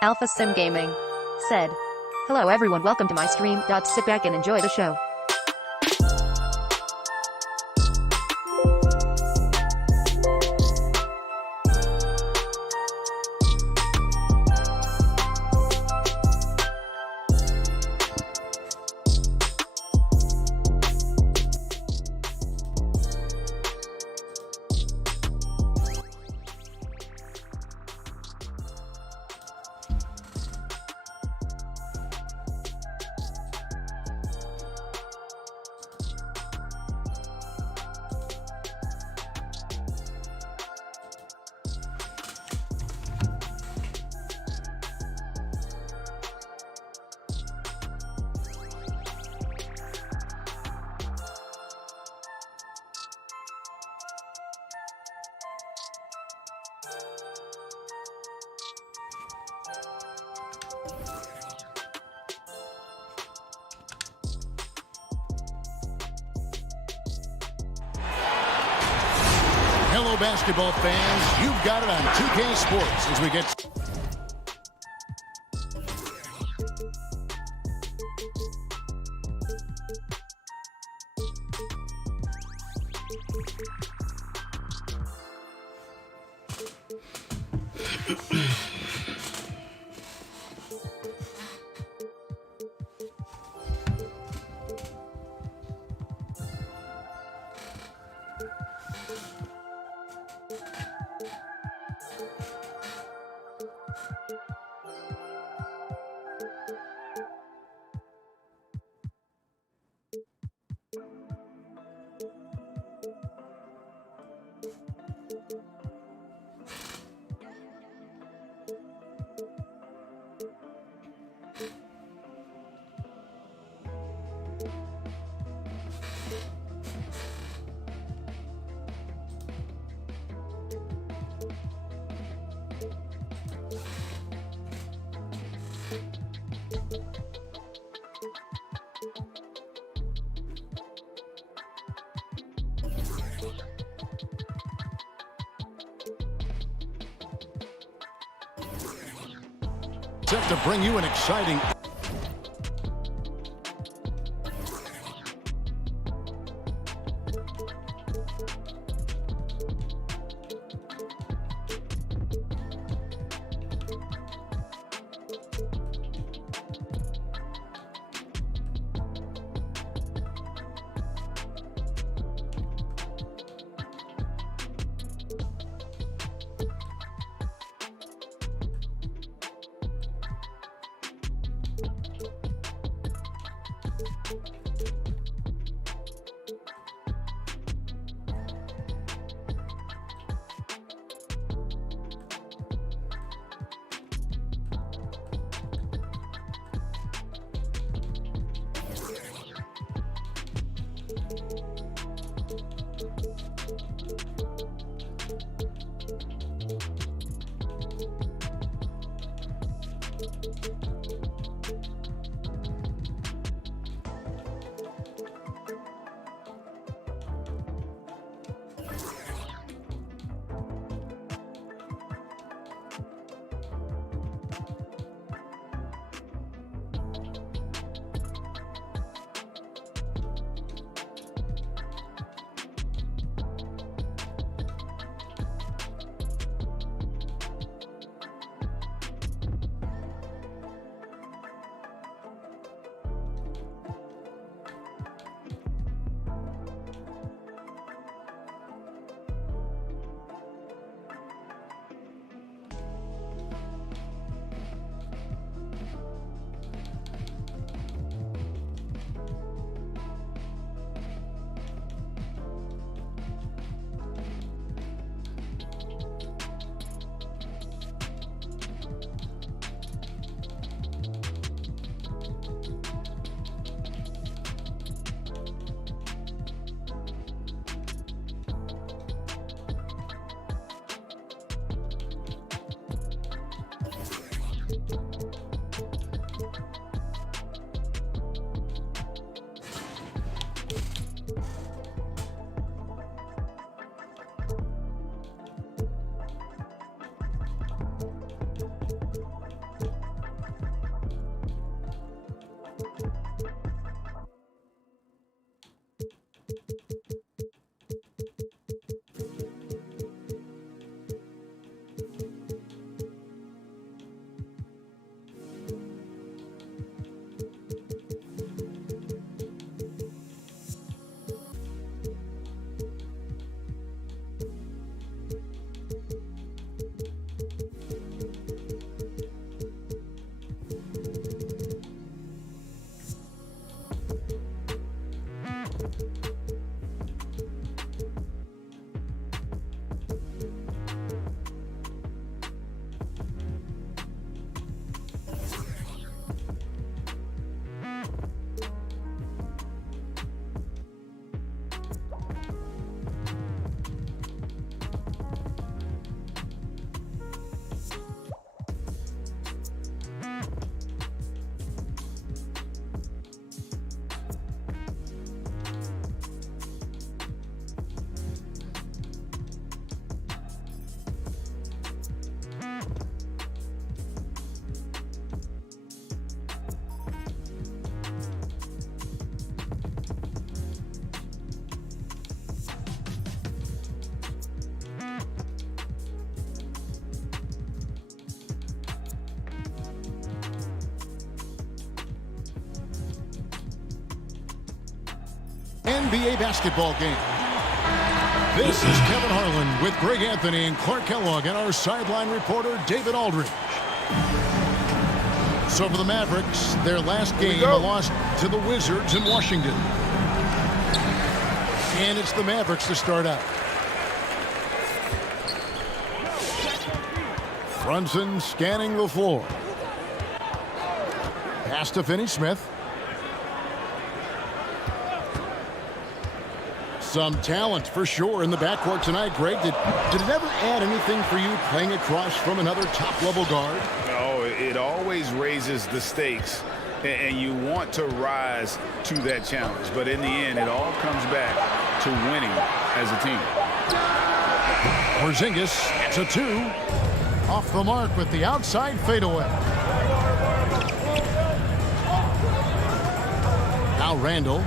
Alpha Sim Gaming said, "Hello everyone, welcome to my stream. Sit back and enjoy the show." Hello, basketball fans. You've got it on 2K Sports as we get... set to bring you an exciting... NBA basketball game. This is Kevin Harlan with Greg Anthony and Clark Kellogg and our sideline reporter, David Aldridge. So for the Mavericks, their last game, a loss to the Wizards in Washington. And it's the Mavericks to start out. Brunson scanning the floor. Pass to Finney-Smith. Some talent for sure in the backcourt tonight, Greg. Did it ever add anything for you playing across from another top-level guard? Oh, it always raises the stakes, and you want to rise to that challenge. But in the end, it all comes back to winning as a team. Porzingis, it's a 2. Off the mark with the outside fadeaway. Now Randall.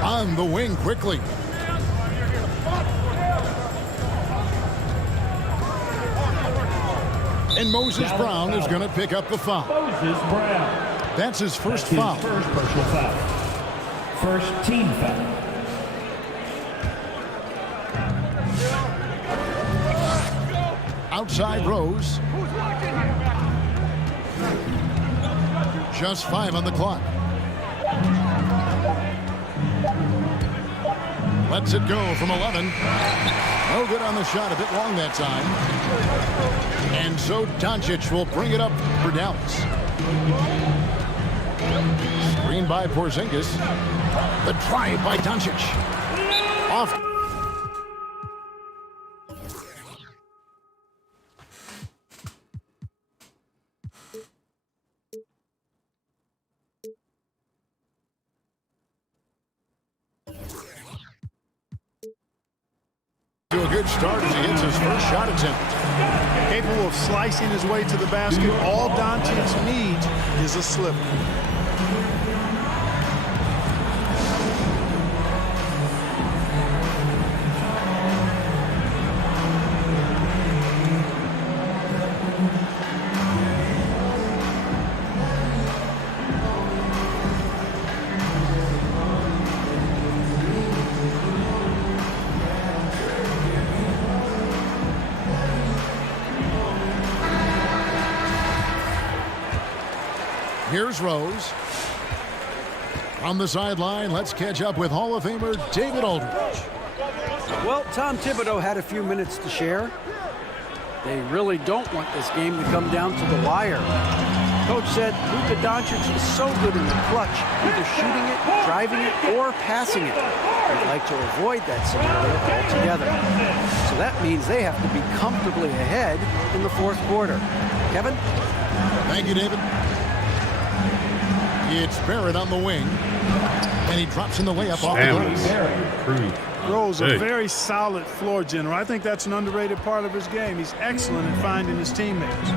On the wing quickly. And Moses Brown is going to pick up the foul. Moses Brown. That's his first foul. First personal foul. First team foul. Outside Rose. Just 5 on the clock. Lets it go from 11. No good on the shot, a bit long that time. And so Doncic will bring it up for Dallas. Screen by Porzingis. The drive by Doncic. Off. To a good start as he hits his first shot attempt. Capable of slicing his way to the basket. All Doncic needs is a slip. Here's Rose. On the sideline, let's catch up with Hall of Famer David Aldridge. Well, Tom Thibodeau had a few minutes to share. They really don't want this game to come down to the wire. Coach said Luka Doncic is so good in the clutch, either shooting it, driving it, or passing it. They'd like to avoid that scenario altogether. So that means they have to be comfortably ahead in the fourth quarter. Kevin? Thank you, David. It's Barrett on the wing, and he drops in the layup off the glass. Rose, a very solid floor general. I think that's an underrated part of his game. He's excellent in finding his teammates.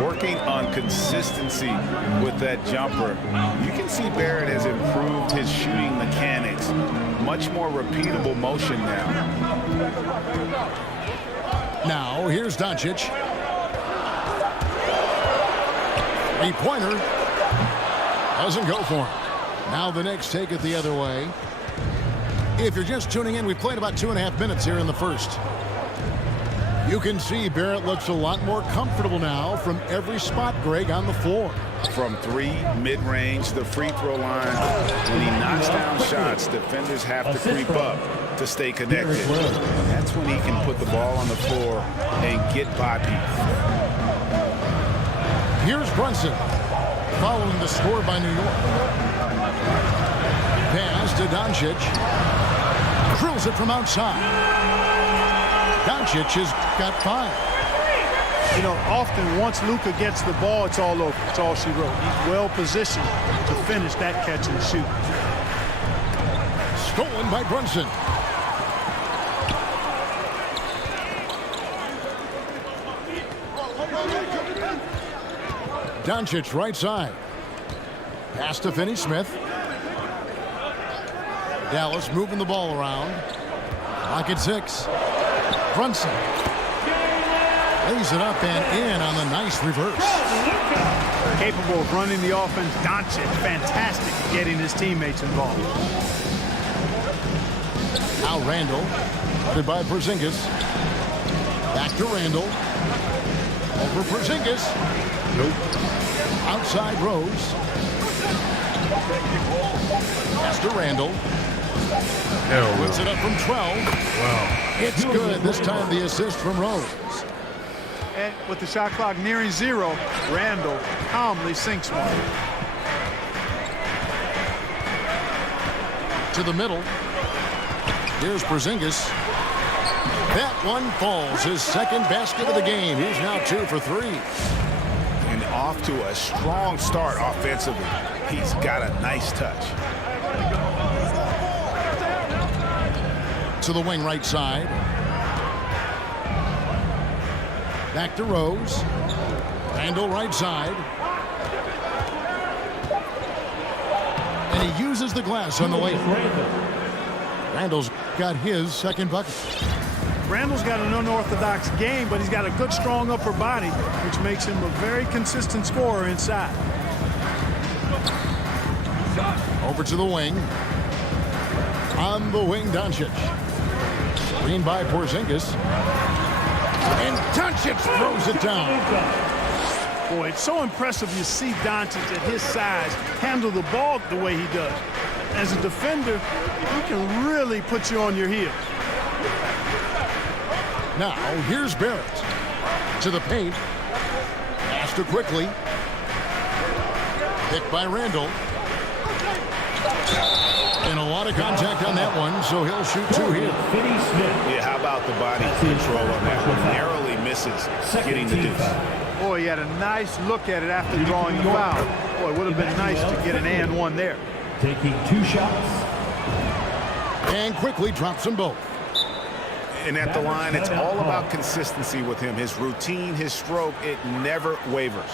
Working on consistency with that jumper. You can see Barrett has improved his shooting mechanics. Much more repeatable motion now. Now, here's Doncic. Three-pointer. Doesn't go for him. Now the Knicks take it the other way. If you're just tuning in, we played about 2.5 minutes here in the first. You can see Barrett looks a lot more comfortable now from every spot, Greg, on the floor. From 3, mid-range, the free throw line. When he knocks down shots, defenders have to creep up to stay connected. That's when he can put the ball on the floor and get by people. Here's Brunson. Following the score by New York. Pass to Doncic. Drills it from outside. Doncic has got 5. You know, often once Luka gets the ball, it's all over. It's all she wrote. He's well positioned to finish that catch and shoot. Stolen by Brunson. Doncic right side. Pass to Finney-Smith. Dallas moving the ball around. Lock at 6. Brunson. Lays it up and in on the nice reverse. Capable of running the offense. Doncic, fantastic at getting his teammates involved. Now Randall, guarded by Porzingis. Back to Randall. Over Porzingis. Nope. Outside Rose. Pass to Randall. Puts it up from 12. Wow. It's good. This time the assist from Rose. And with the shot clock nearing 0, Randall calmly sinks one. To the middle. Here's Porzingis. That one falls. His second basket of the game. He's now 2 for 3. And off to a strong start offensively. He's got a nice touch. To the wing right side. Back to Rose. Randall right side. And he uses the glass on the way. Randall's got his second bucket. Randall's got an unorthodox game, but he's got a good, strong upper body, which makes him a very consistent scorer inside. Over to the wing. On the wing, Doncic. Screen by Porzingis. And Doncic throws it down. Boy, it's so impressive you see Doncic at his size handle the ball the way he does. As a defender, he can really put you on your heels. Now, here's Barrett. To the paint. Pass to quickly. Picked by Randall. And a lot of contact on that one, so he'll shoot 2 here. Yeah, how about the body control on that one? Narrowly misses getting the deuce. Boy, he had a nice look at it after drawing the foul. Boy, it would have been nice to get an and one there. Taking 2 shots. And quickly drops them both. And at the line, it's all about consistency with him. His routine, his stroke, it never wavers.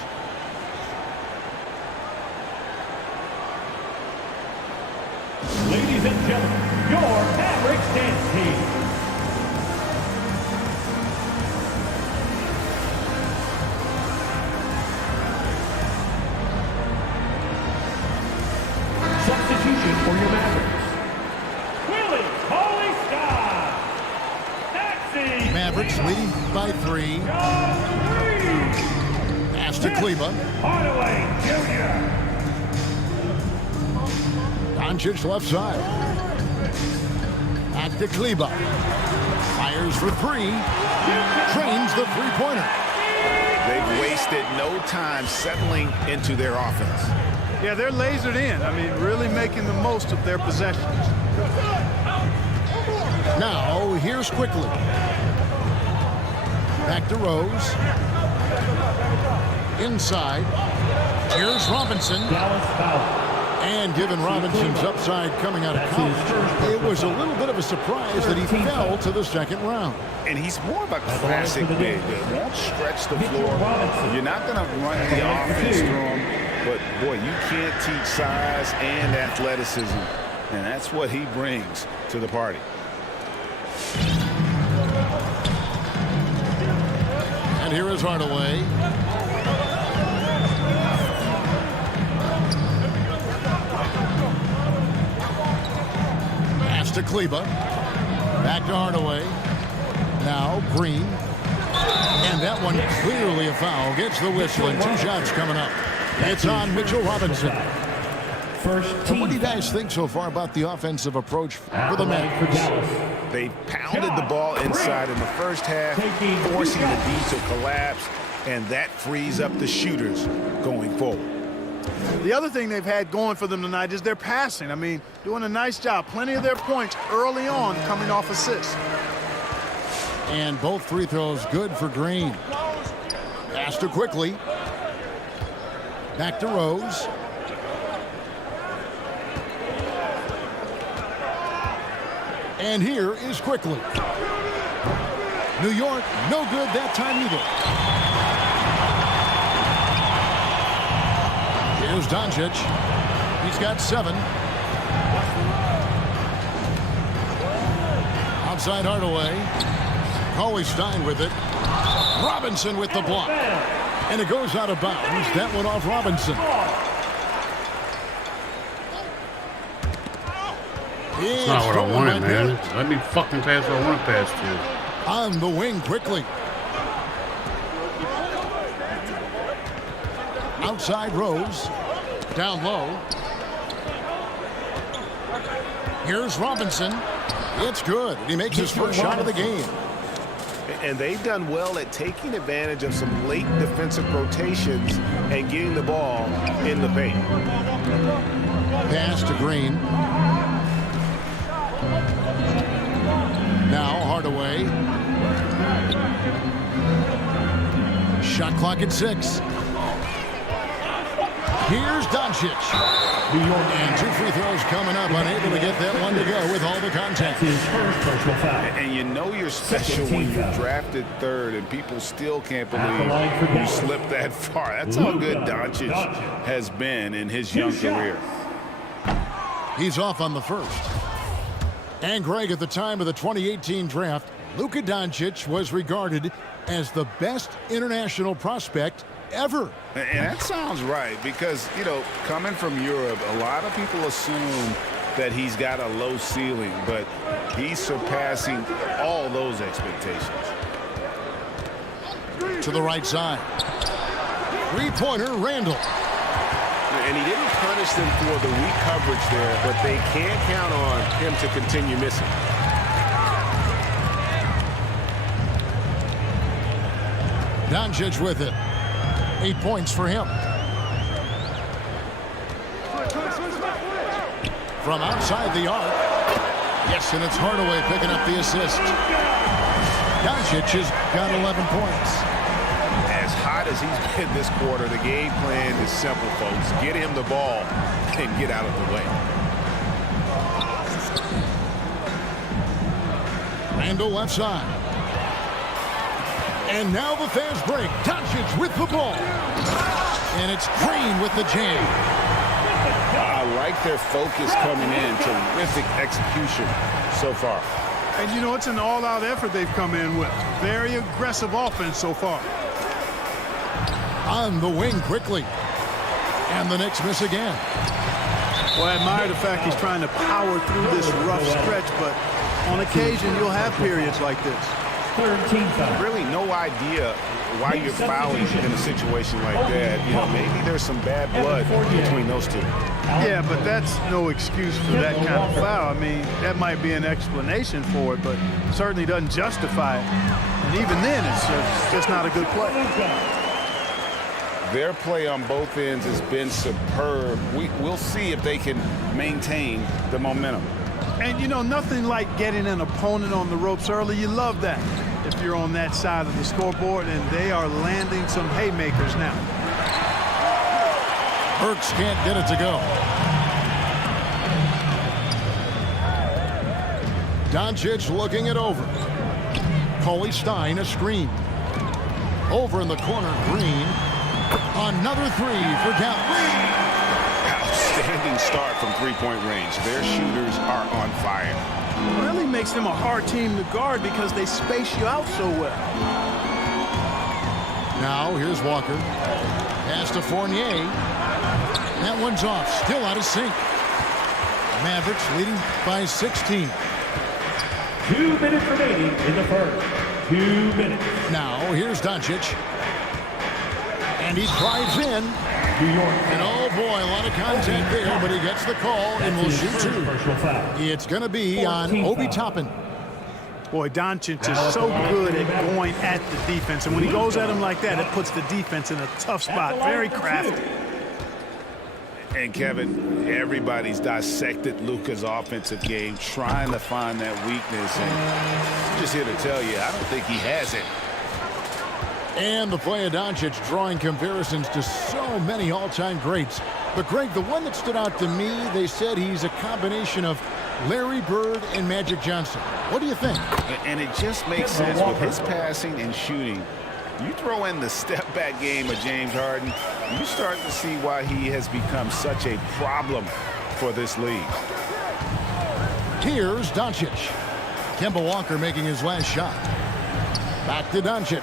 Ladies and gentlemen, your Mavericks dance team. Substitution for your Mavericks. Willie Cauley-Stein. Taxi. Mavericks leading by 3. Pass to Kleba. Hardaway Jr. Doncic left side. Back to Kleba. Fires for 3. Trains the three-pointer. They've wasted no time settling into their offense. Yeah, they're lasered in. I mean, really making the most of their possessions. Now, here's quickly. Back to Rose. Inside. Here's Robinson. And given Robinson's upside coming out of college, it was a little bit of a surprise that he fell to the second round. And he's more of a classic big that won't stretch the floor. You're not going to run the offense through him, but boy, you can't teach size and athleticism, and that's what he brings to the party. And here is Hardaway. Pass to Kleba. Back to Hardaway. Now Green. And that one clearly a foul. Gets the whistle and 2 shots coming up. It's on Mitchell Robinson. First What do you guys think so far about the offensive approach for the Mavericks? They pounded the ball inside in the first half, forcing the D to collapse, and that frees up the shooters going forward. The other thing they've had going for them tonight is their passing. I mean, doing a nice job. Plenty of their points early on coming off assists. And both free throws good for Green. Pass to quickly. Back to Rose. And here is quickly. New York, no good that time either. Here's Doncic. He's got 7. Outside Hardaway. Cauley-Stein with it. Robinson with the block. And it goes out of bounds. That one off Robinson. That's not what I wanted, man. Let me fucking pass what I want to pass to. On the wing quickly. Outside Rose. Down low. Here's Robinson. It's good. He makes his first shot of the game. And they've done well at taking advantage of some late defensive rotations and getting the ball in the paint. Pass to Green. Now Hardaway. Shot clock at 6. Here's Doncic. And 2 free throws coming up. Unable to get that one to go with all the contact. And you know you're special when you're drafted 3rd and people still can't believe you slipped that far. That's how good Doncic has been in his young career. He's off on the first. And Greg, at the time of the 2018 draft, Luka Doncic was regarded as the best international prospect ever. And that sounds right because, you know, coming from Europe, a lot of people assume that he's got a low ceiling, but he's surpassing all those expectations. To the right side. Three-pointer, Randall. And he didn't punish them for the weak coverage there, but they can't count on him to continue missing. Doncic with it. 8 points for him. From outside the arc. Yes, and it's Hardaway picking up the assist. Doncic has got 11 points. As hot as he's been this quarter, the game plan is simple, folks. Get him the ball and get out of the way. Randall left side. And now the fast break. Doncic with the ball. And it's Green with the jam. I like their focus coming in. Terrific execution so far. And, you know, it's an all-out effort they've come in with. Very aggressive offense so far. On the wing quickly. And the Knicks miss again. Well, I admire the fact he's trying to power through this rough stretch, but on occasion you'll have periods like this. Really no idea why you're fouling in a situation like that. You know, maybe there's some bad blood between those two. Yeah, but that's no excuse for that kind of foul. I mean, that might be an explanation for it, but certainly doesn't justify it. And even then, it's just not a good play. Their play on both ends has been superb. We'll see if they can maintain the momentum. And, you know, nothing like getting an opponent on the ropes early. You love that if you're on that side of the scoreboard, and they are landing some haymakers now. Burks can't get it to go. Doncic looking it over. Coley Stein a screen. Over in the corner, Green. Another three for Dallas. Outstanding start from three-point range. Their shooters are on fire. It really makes them a hard team to guard because they space you out so well. Now here's Walker. Pass to Fournier. That one's off. Still out of sync. Mavericks leading by 16. 2 minutes remaining in the first. 2 minutes. Now here's Doncic. And he drives in. New York. And oh boy, a lot of contact there, but he gets the call and will shoot two. It's going to be on Obi Toppin. Boy, Doncic is so good at going at the defense. And when he goes at him like that, it puts the defense in a tough spot. Very crafty. And Kevin, everybody's dissected Luka's offensive game, trying to find that weakness. And I'm just here to tell you, I don't think he has it. And the play of Doncic drawing comparisons to so many all-time greats. But, Greg, the one that stood out to me, they said he's a combination of Larry Bird and Magic Johnson. What do you think? And it just makes sense with his passing and shooting. You throw in the step-back game of James Harden, you start to see why he has become such a problem for this league. Here's Doncic. Kemba Walker making his last shot. Back to Doncic.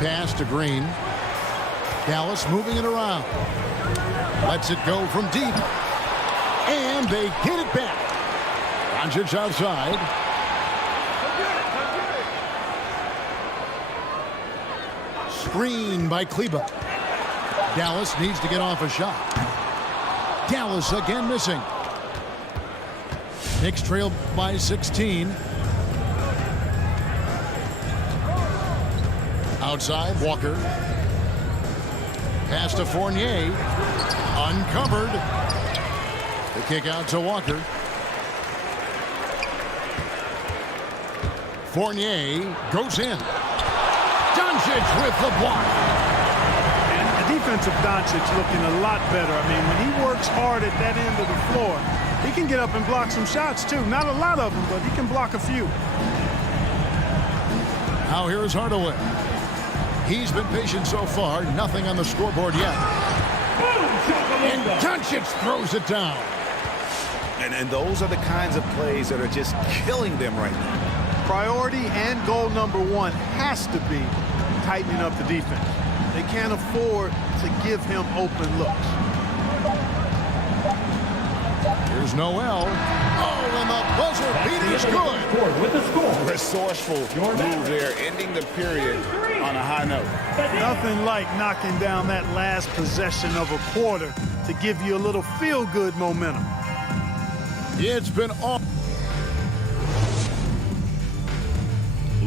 Pass to Green. Dallas moving it around. Lets it go from deep. And they get it back. Doncic outside. Screen by Kleba. Dallas needs to get off a shot. Dallas again missing. Knicks trail by 16. Outside, Walker. Pass to Fournier. Uncovered. The kick out to Walker. Fournier goes in. Doncic with the block. And the defensive Doncic looking a lot better. I mean, when he works hard at that end of the floor, he can get up and block some shots too. Not a lot of them, but he can block a few. Now here's Hardaway. He's been patient so far. Nothing on the scoreboard yet. And Doncic throws it down. And those are the kinds of plays that are just killing them right now. Priority and goal number one has to be tightening up the defense. They can't afford to give him open looks. Here's Noel. Oh, and the buzzer beater is good. With the score. Resourceful move there, ending the period on a high note. Nothing like knocking down that last possession of a quarter to give you a little feel-good momentum. It's been all.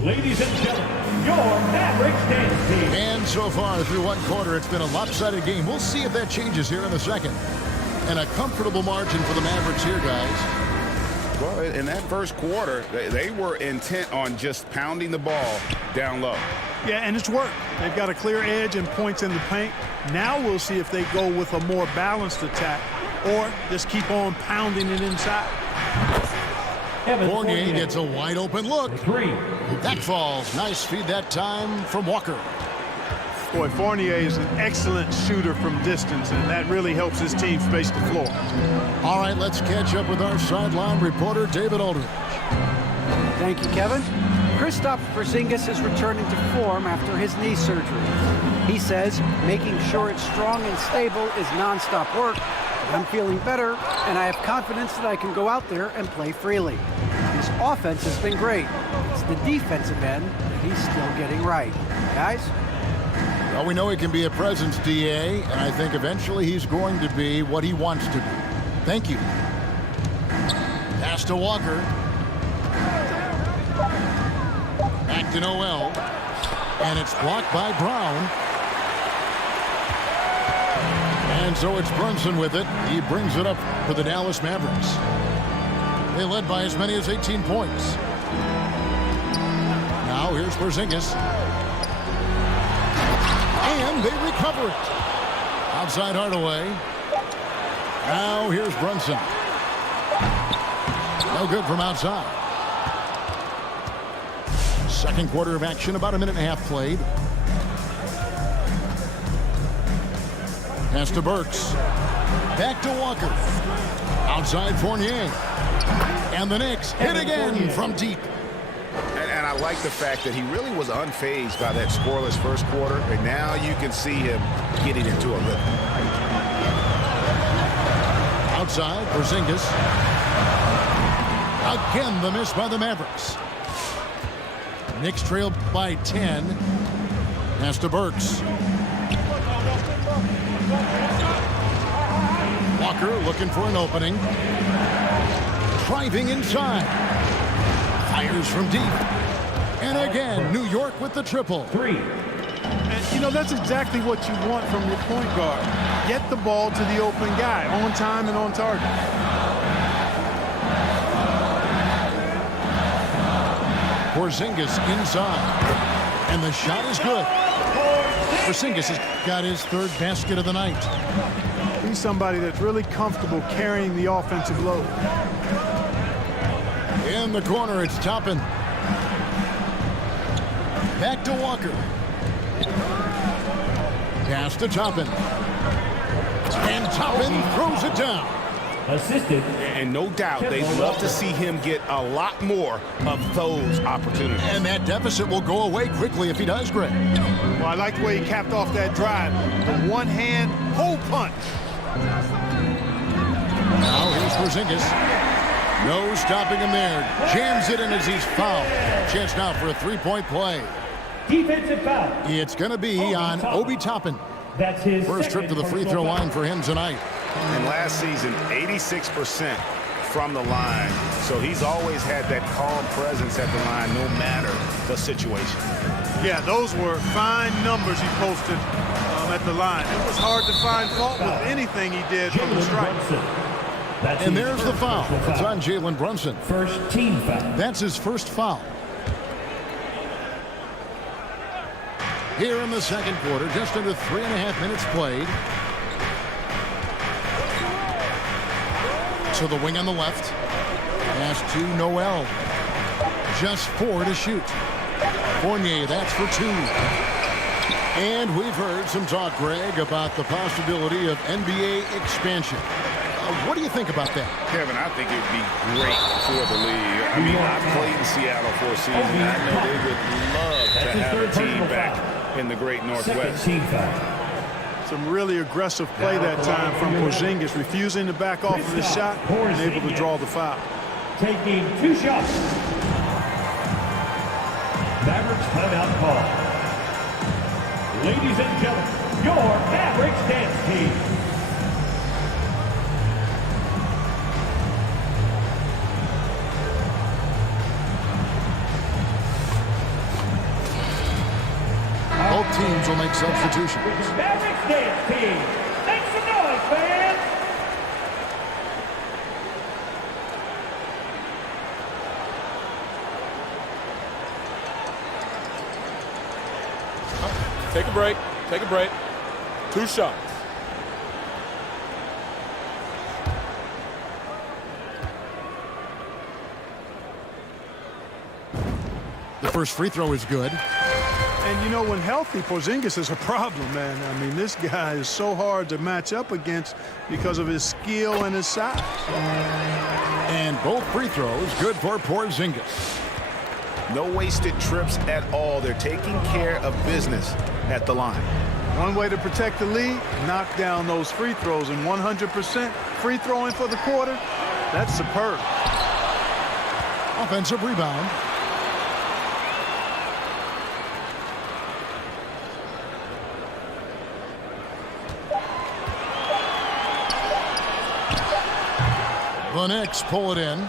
Ladies and gentlemen, your Mavericks dance team. And so far through one quarter, it's been a lopsided game. We'll see if that changes here in the second. And a comfortable margin for the Mavericks here, guys. Well, in that first quarter, they were intent on just pounding the ball down low. Yeah, and it's worked. They've got a clear edge and points in the paint. Now we'll see if they go with a more balanced attack or just keep on pounding it inside. Fournier gets a wide open look. Three. That falls. Nice feed that time from Walker. Boy, Fournier is an excellent shooter from distance, and that really helps his team space the floor. All right, let's catch up with our sideline reporter, David Aldridge. Thank you, Kevin. Kristaps Porzingis is returning to form after his knee surgery. He says making sure it's strong and stable is nonstop work. I'm feeling better, and I have confidence that I can go out there and play freely. His offense has been great. It's the defensive end that he's still getting right. Guys? Well, we know he can be a presence, DA, and I think eventually he's going to be what he wants to be. Thank you. Pass to Walker. Back to Noel. And it's blocked by Brown. And so it's Brunson with it. He brings it up for the Dallas Mavericks. They led by as many as 18 points. Now here's Porzingis. And they recover it. Outside Hardaway. Now here's Brunson. No good from outside. Second quarter of action, about a minute and a half played. Pass to Burks. Back to Walker. Outside Fournier. And the Knicks hit again from deep. And I like the fact that he really was unfazed by that scoreless first quarter. And now you can see him getting into a rhythm. Outside, Porzingis. Again, the miss by the Mavericks. Knicks trail by 10. Pass to Burks. Walker looking for an opening. Driving inside. Fires from deep. And again, New York with the triple. Three. And, you know, that's exactly what you want from your point guard. Get the ball to the open guy on time and on target. Porzingis inside. And the shot is good. Porzingis has got his third basket of the night. He's somebody that's really comfortable carrying the offensive load. In the corner, it's Toppin. Back to Walker. Pass to Toppin. And Toppin throws it down. Assisted. And no doubt, they'd love to see him get a lot more of those opportunities. And that deficit will go away quickly if he does, Greg. Well, I like the way he capped off that drive. The one-hand hole punch. Now here's Porzingis. No stopping him there. Jams it in as he's fouled. Chance now for a three-point play. Defensive foul. It's going to be on Obi Toppin. That's his First trip to the free throw line for him tonight. And last season, 86% from the line. So he's always had that calm presence at the line no matter the situation. Yeah, those were fine numbers he posted at the line. It was hard to find fault with anything he did from the stripe. And there's the foul. It's on Jalen Brunson. First team foul. That's his first foul. Here in the second quarter, just under 3.5 minutes played. So the wing on the left. Pass to Noel. Just 4 to shoot. Fournier, that's for 2. And we've heard some talk, Greg, about the possibility of NBA expansion. What do you think about that? Kevin, I think it would be great for the league. I mean, I've played in Seattle for a season. I know they would love to have a team back in the great Northwest. Some really aggressive play that time from Porzingis, refusing to back off of his shot and able to draw the foul. Taking 2 shots. Mavericks timeout call. Ladies and gentlemen, your Mavericks dance team. Both teams will make substitutions. Mavericks dance team. Make some noise, fans. Take a break. Take a break. 2 shots. The first free throw is good. And, you know, when healthy, Porzingis is a problem, man. I mean, this guy is so hard to match up against because of his skill and his size. And both free throws good for Porzingis. No wasted trips at all. They're taking care of business at the line. One way to protect the lead, knock down those free throws. And 100% free throwing for the quarter, that's superb. Offensive rebound. The Knicks pull it in.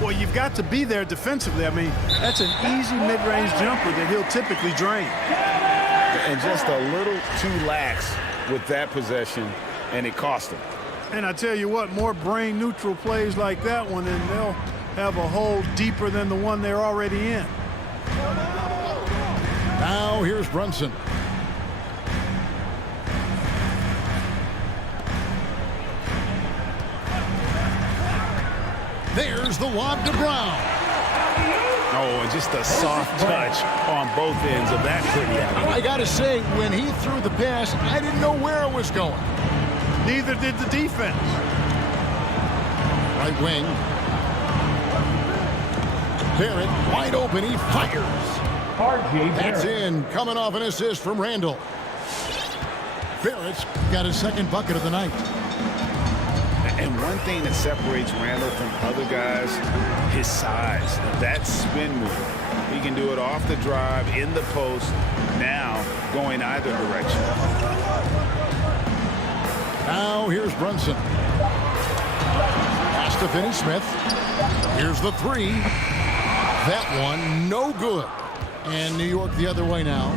Well, you've got to be there defensively. I mean, that's an easy mid-range jumper that he'll typically drain. And just a little too lax with that possession, and it cost him. And I tell you what, more brain-neutral plays like that one, and they'll have a hole deeper than the one they're already in. Now here's Brunson. There's the lob to Brown. Oh, and just a soft touch on both ends of that pretty alley. I got to say, when he threw the pass, I didn't know where it was going. Neither did the defense. Right wing. Barrett wide open. He fires. RJ That's Barrett. in. Coming off an assist from Randall. Barrett's got his second bucket of the night. And one thing that separates Randall from other guys, his size. That spin move. He can do it off the drive, in the post, now going either direction. Now here's Brunson. Pass to Finney-Smith. Here's the 3. That one no good. And New York the other way now.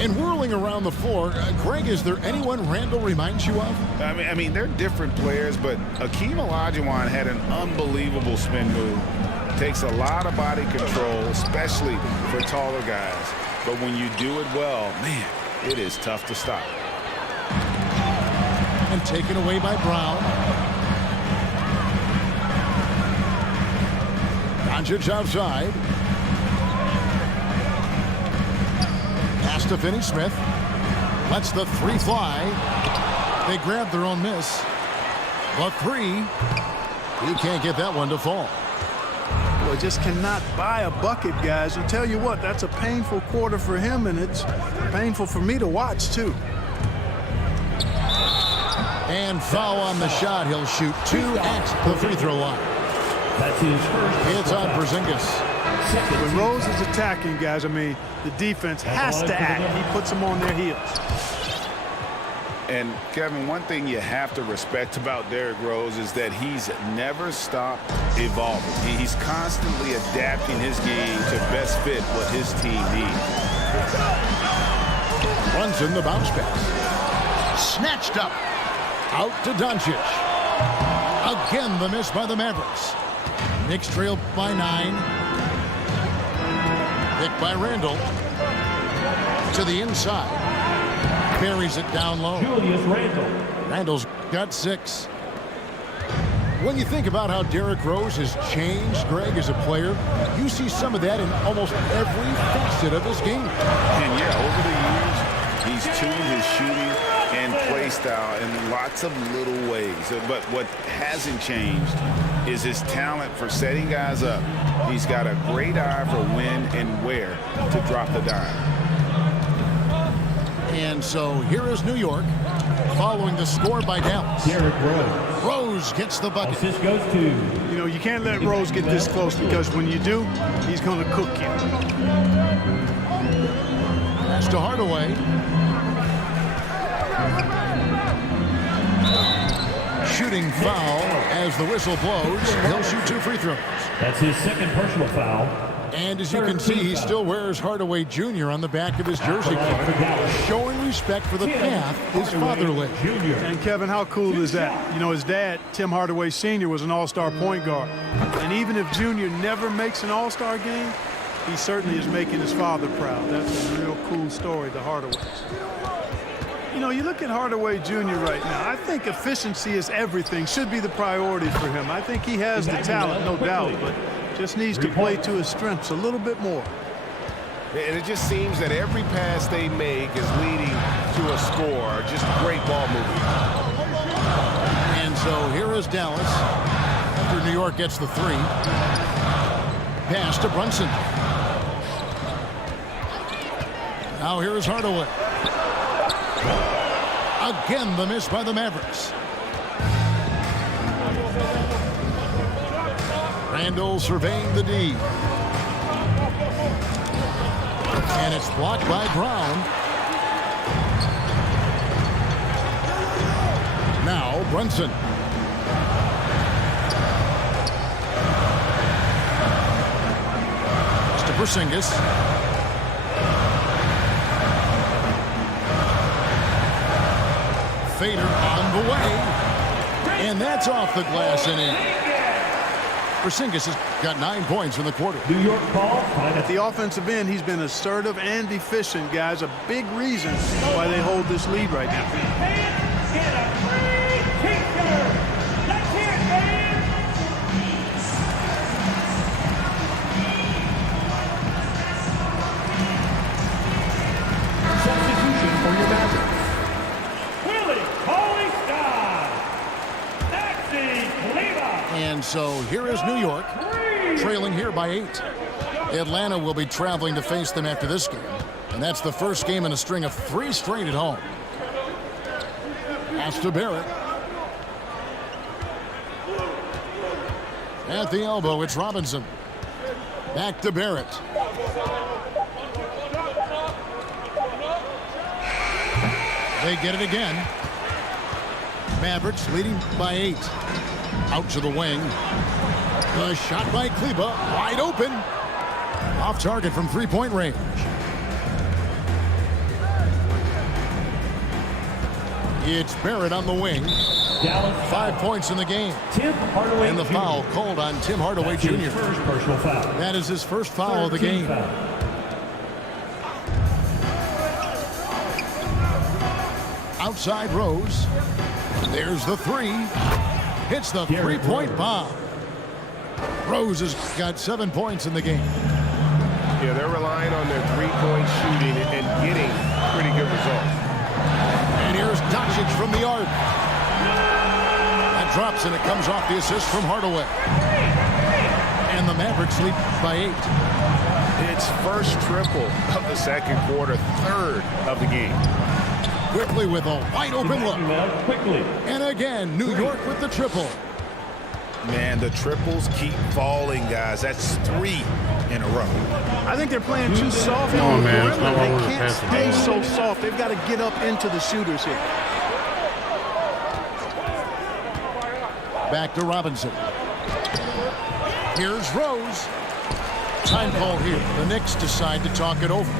And whirling around the floor, Greg, is there anyone Randall reminds you of? I mean, they're different players, but Akeem Olajuwon had an unbelievable spin move. Takes a lot of body control, especially for taller guys. But when you do it well, man, it is tough to stop. And taken away by Brown. Doncic outside. Pass to Finney-Smith. Lets the 3 fly. They grab their own miss. A three. He can't get that one to fall. Well, just cannot buy a bucket, guys. I'll tell you what, that's a painful quarter for him, and it's painful for me to watch, too. And foul on the shot. He'll shoot 2 at the free throw line. That's his first. It's on Porzingis. When Rose is attacking, guys, I mean, the defense has to act. He puts them on their heels. And, Kevin, one thing you have to respect about Derrick Rose is that he's never stopped evolving. He's constantly adapting his game to best fit what his team needs. Brunson, the bounce pass. Snatched up. Out to Doncic. Again, the miss by the Mavericks. Knicks trail by 9. Picked by Randall. To the inside. Buries it down low. Julius Randle. Randall's got 6. When you think about how Derrick Rose has changed, Greg, as a player, you see some of that in almost every facet of his game. And, yeah, over the years, he's tuned his shooting and play style in lots of little ways. But what hasn't changed is his talent for setting guys up. He's got a great eye for when and where to drop the dime. And so here is New York following the score by Dallas. Derrick Rose. Rose gets the bucket. Assist goes to. You know, you can't let Rose get this close because when you do, he's going to cook you. Pass to Hardaway. Shooting foul as the whistle blows. He'll shoot 2 free throws. That's his second personal foul. And as you can see, he still wears Hardaway Jr. on the back of his jersey card, showing respect for the path his father led. And Kevin, how cool is that? You know, his dad, Tim Hardaway Sr., was an all-star point guard. And even if Jr. never makes an all-star game, he certainly is making his father proud. That's a real cool story, the Hardaways. You know, you look at Hardaway Jr. right now, I think efficiency is everything, should be the priority for him. I think he has the talent, no doubt, but just needs to play to his strengths a little bit more. And it just seems that every pass they make is leading to a score. Just great ball movement. And so here is Dallas after New York gets the 3. Pass to Brunson. Now here is Hardaway. Again, the miss by the Mavericks. Randall surveying the D. And it's blocked by Brown. Now Brunson. It's to Porzingis. Fader on the way. And that's off the glass and in. Porzingis has got 9 points in the quarter. New York ball. At the offensive end, he's been assertive and efficient, guys. A big reason why they hold this lead right now. Get a free t-shirt. Let's hear it, man. Substitution for your Mavericks. Willie Cauley-Stein. Maxi Kleber. And so here is New York, trailing here by 8. Atlanta will be traveling to face them after this game. And that's the first game in a string of 3 straight at home. Pass to Barrett. At the elbow, it's Robinson. Back to Barrett. They get it again. Mavericks leading by 8. Out to the wing. A shot by Kleber, wide open. Off target from 3-point range. It's Barrett on the wing. 5 points in the game. Tim Hardaway And the Jr. foul called on Tim Hardaway That's his Jr. first personal foul. That is his first foul of the game. Foul. Outside Rose. There's the 3. Hits the 3-point bomb. Rose has got 7 points in the game. Yeah, they're relying on their three-point shooting and getting pretty good results. And here's Doncic from the arc. That drops, and it comes off the assist from Hardaway. And the Mavericks lead by 8. It's first triple of the second quarter, third of the game. Quickly with a wide-open look. And again, New York with the triple. Man, the triples keep falling, guys. That's 3 in a row. I think they're playing too soft Come on on, the man. It's perimeter. not what I They wanted to can't pass the stay ball. so soft. They've got to get up into the shooters here. Back to Robinson. Here's Rose. Time call here. The Knicks decide to talk it over.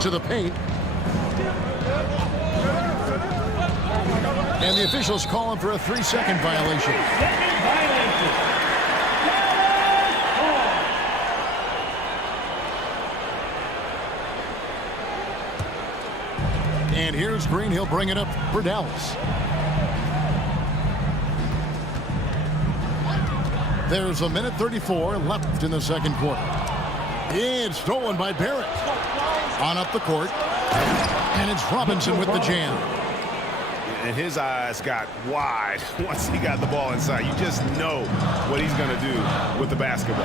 To the paint. And the officials call him for a 3-second violation. And here's Green. He'll bring it up for Dallas. There's a minute 34 left in the second quarter. It's stolen by Barrett. On up the court, and it's Robinson with the jam. And his eyes got wide once he got the ball inside. You just know what he's going to do with the basketball.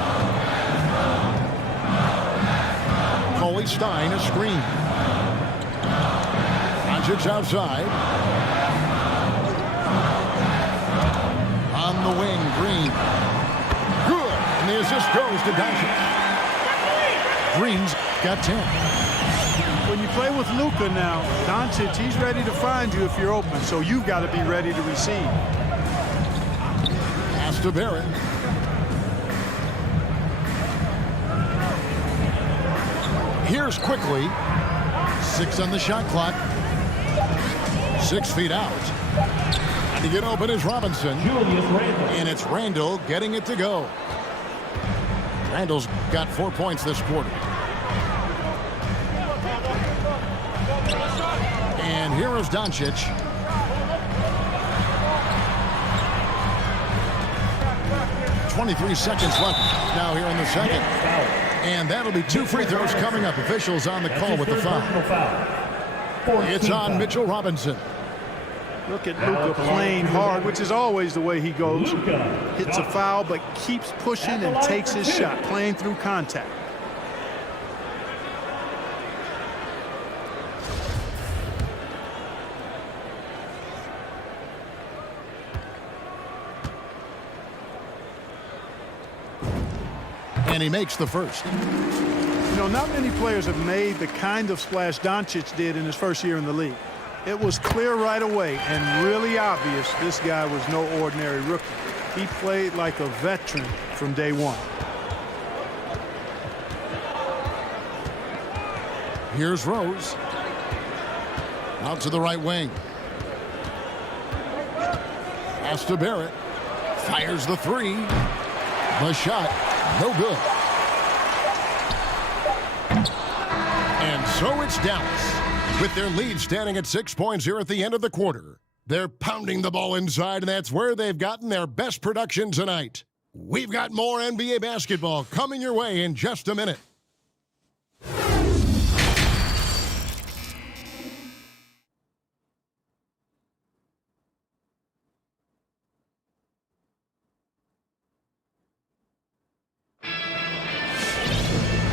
Coley Stein, a screen. Doncic outside. On the wing, Green. Good, and the assist goes to Doncic. Green's got 10. When you play with Luka now, Doncic, he's ready to find you if you're open, so you've got to be ready to receive. Pass to Barrett. Here's quickly. 6 on the shot clock. 6 feet out. And to get open is Robinson. And it's Randall getting it to go. Randall's got 4 points this quarter. And here is Doncic. .23 seconds left now here in the second. And that'll be 2 free throws coming up. Officials on the call with the foul. It's on Mitchell Robinson. Look at Luka playing hard, which is always the way he goes. Hits a foul, but keeps pushing and takes his shot, playing through contact. And he makes the first. You know, not many players have made the kind of splash Doncic did in his first year in the league. It was clear right away and really obvious this guy was no ordinary rookie. He played like a veteran from day one. Here's Rose. Out to the right wing. Pass to Barrett. Fires the 3. The shot. No good. And so it's Dallas. With their lead standing at 6 points here at the end of the quarter. They're pounding the ball inside, and that's where they've gotten their best production tonight. We've got more NBA basketball coming your way in just a minute.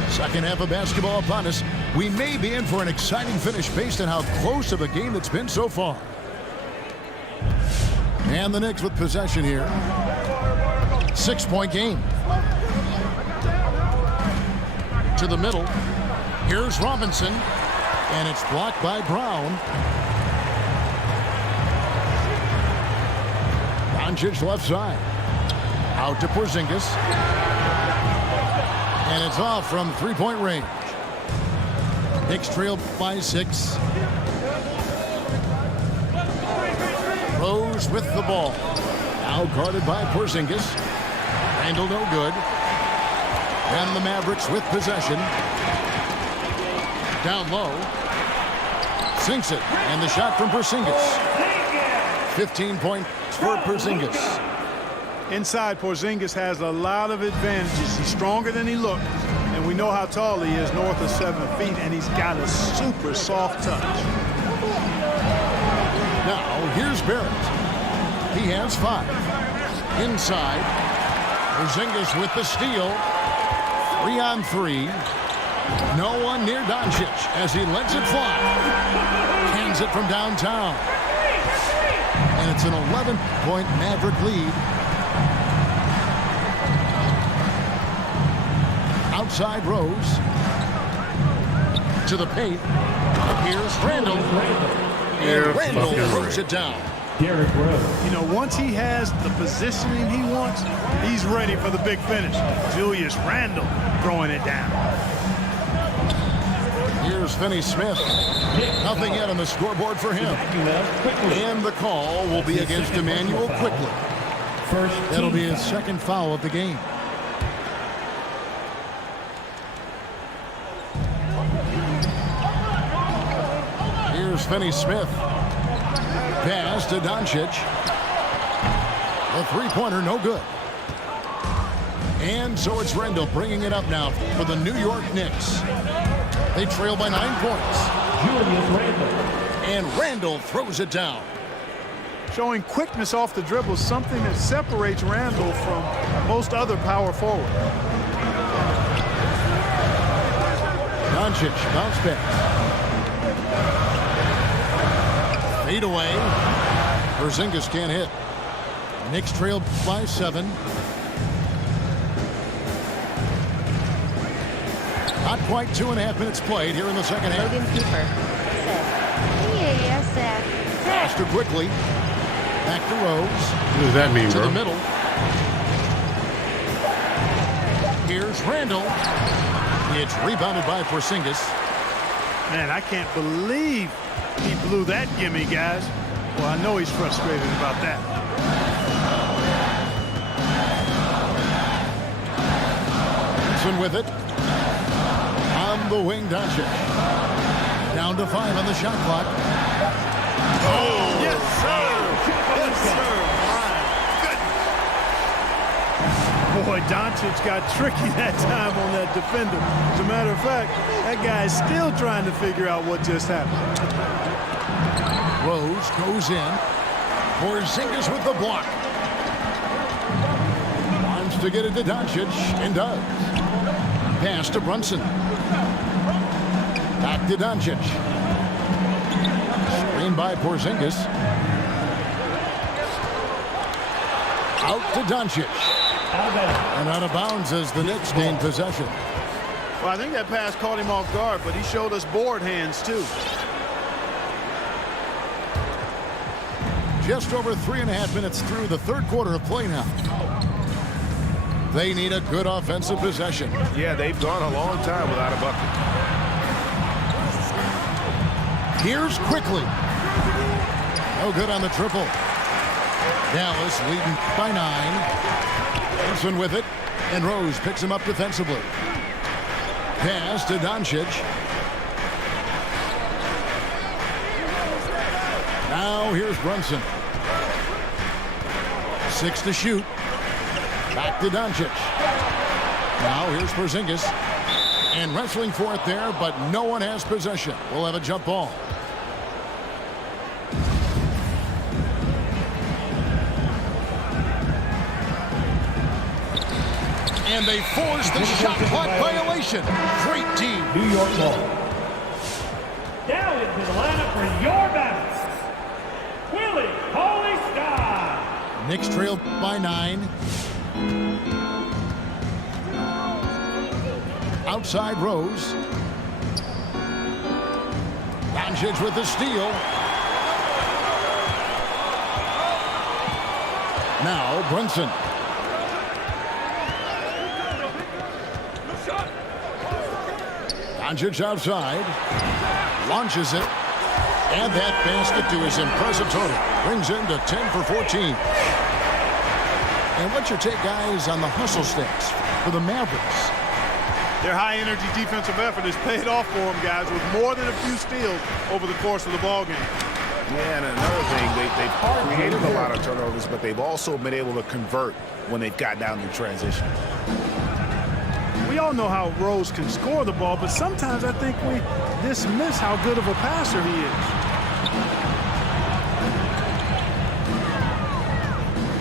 Second half of basketball upon us. We may be in for an exciting finish based on how close of a game it's been so far. And the Knicks with possession here. 6-point game. To the middle. Here's Robinson. And it's blocked by Brown. Doncic left side. Out to Porzingis. And it's off from 3-point range. Knicks trail by 6. Rose with the ball. Now guarded by Porzingis. Randall no good. And the Mavericks with possession. Down low. Sinks it. And the shot from Porzingis. 15 points for Porzingis. Inside, Porzingis has a lot of advantages. He's stronger than he looks. And we know how tall he is, north of 7 feet, and he's got a super soft touch. Now, here's Barrett. He has 5. Inside, Porzingis with the steal. 3-on-3. No one near Doncic as he lets it fly. Hands it from downtown. And it's an 11-point Maverick lead. Outside Rose. To the paint. Here's Randall. And Randall throws it down. Derrick Rose. You know, once he has the positioning he wants, he's ready for the big finish. Julius Randle throwing it down. Here's Finney-Smith. Nothing yet on the scoreboard for him. And the call will be against Emmanuel Quickly. That'll be his second foul of the game. Here's Finney-Smith. Pass to Doncic. The three-pointer, no good. And so it's Randall bringing it up now for the New York Knicks. They trail by 9 points. Julius Randle. And Randall throws it down. Showing quickness off the dribble, something that separates Randall from most other power forwards. Doncic, bounce back. Fade away. Porzingis can't hit. Knicks trail by 7. Not quite 2.5 minutes played here in the second half. Logan Cooper said, Pass to Quickly. Back to Rose. What does that mean, to bro? the middle. Here's Randall. It's rebounded by Porzingis. Man, I can't believe he blew that gimme, guys. Well, I know he's frustrated about that. Johnson with it. On the wing, Doncic. Down to 5 on the shot clock. Oh, Yes, sir. Yes, sir. My goodness. Boy, Doncic got tricky that time on that defender. As a matter of fact, that guy is still trying to figure out what just happened. Rose goes in. Porzingis with the block. Wants to get it to Doncic and does. Pass to Brunson. Back to Doncic. Screen by Porzingis. Out to Doncic. And out of bounds as the Knicks gain possession. Well, I think that pass caught him off guard, but he showed us board hands, too. Just over 3.5 minutes through the third quarter of play now. They need a good offensive possession. Yeah, they've gone a long time without a bucket. Here's Quickly. No good on the triple. Dallas leading by 9. Wilson with it. And Rose picks him up defensively. Pass to Doncic. Now here's Brunson. 6 to shoot. Back to Doncic. Now here's Porzingis. And wrestling for it there, but no one has possession. We'll have a jump ball. And they force the shot clock violation. Great team. New York ball. Down into the lineup for your battle. Willie Cauley-Stein. Knicks trail by 9. Outside Rose. Doncic with the steal. Now Brunson. Doncic outside. Launches it. And that basket to his impressive total. Brings him to 10 for 14. And what's your take, guys, on the hustle stats for the Mavericks? Their high-energy defensive effort has paid off for them, guys, with more than a few steals over the course of the ballgame. Yeah, and another thing, they've created a lot of turnovers, but they've also been able to convert when they've gotten down in transition. We all know how Rose can score the ball, but sometimes I think we dismiss how good of a passer he is.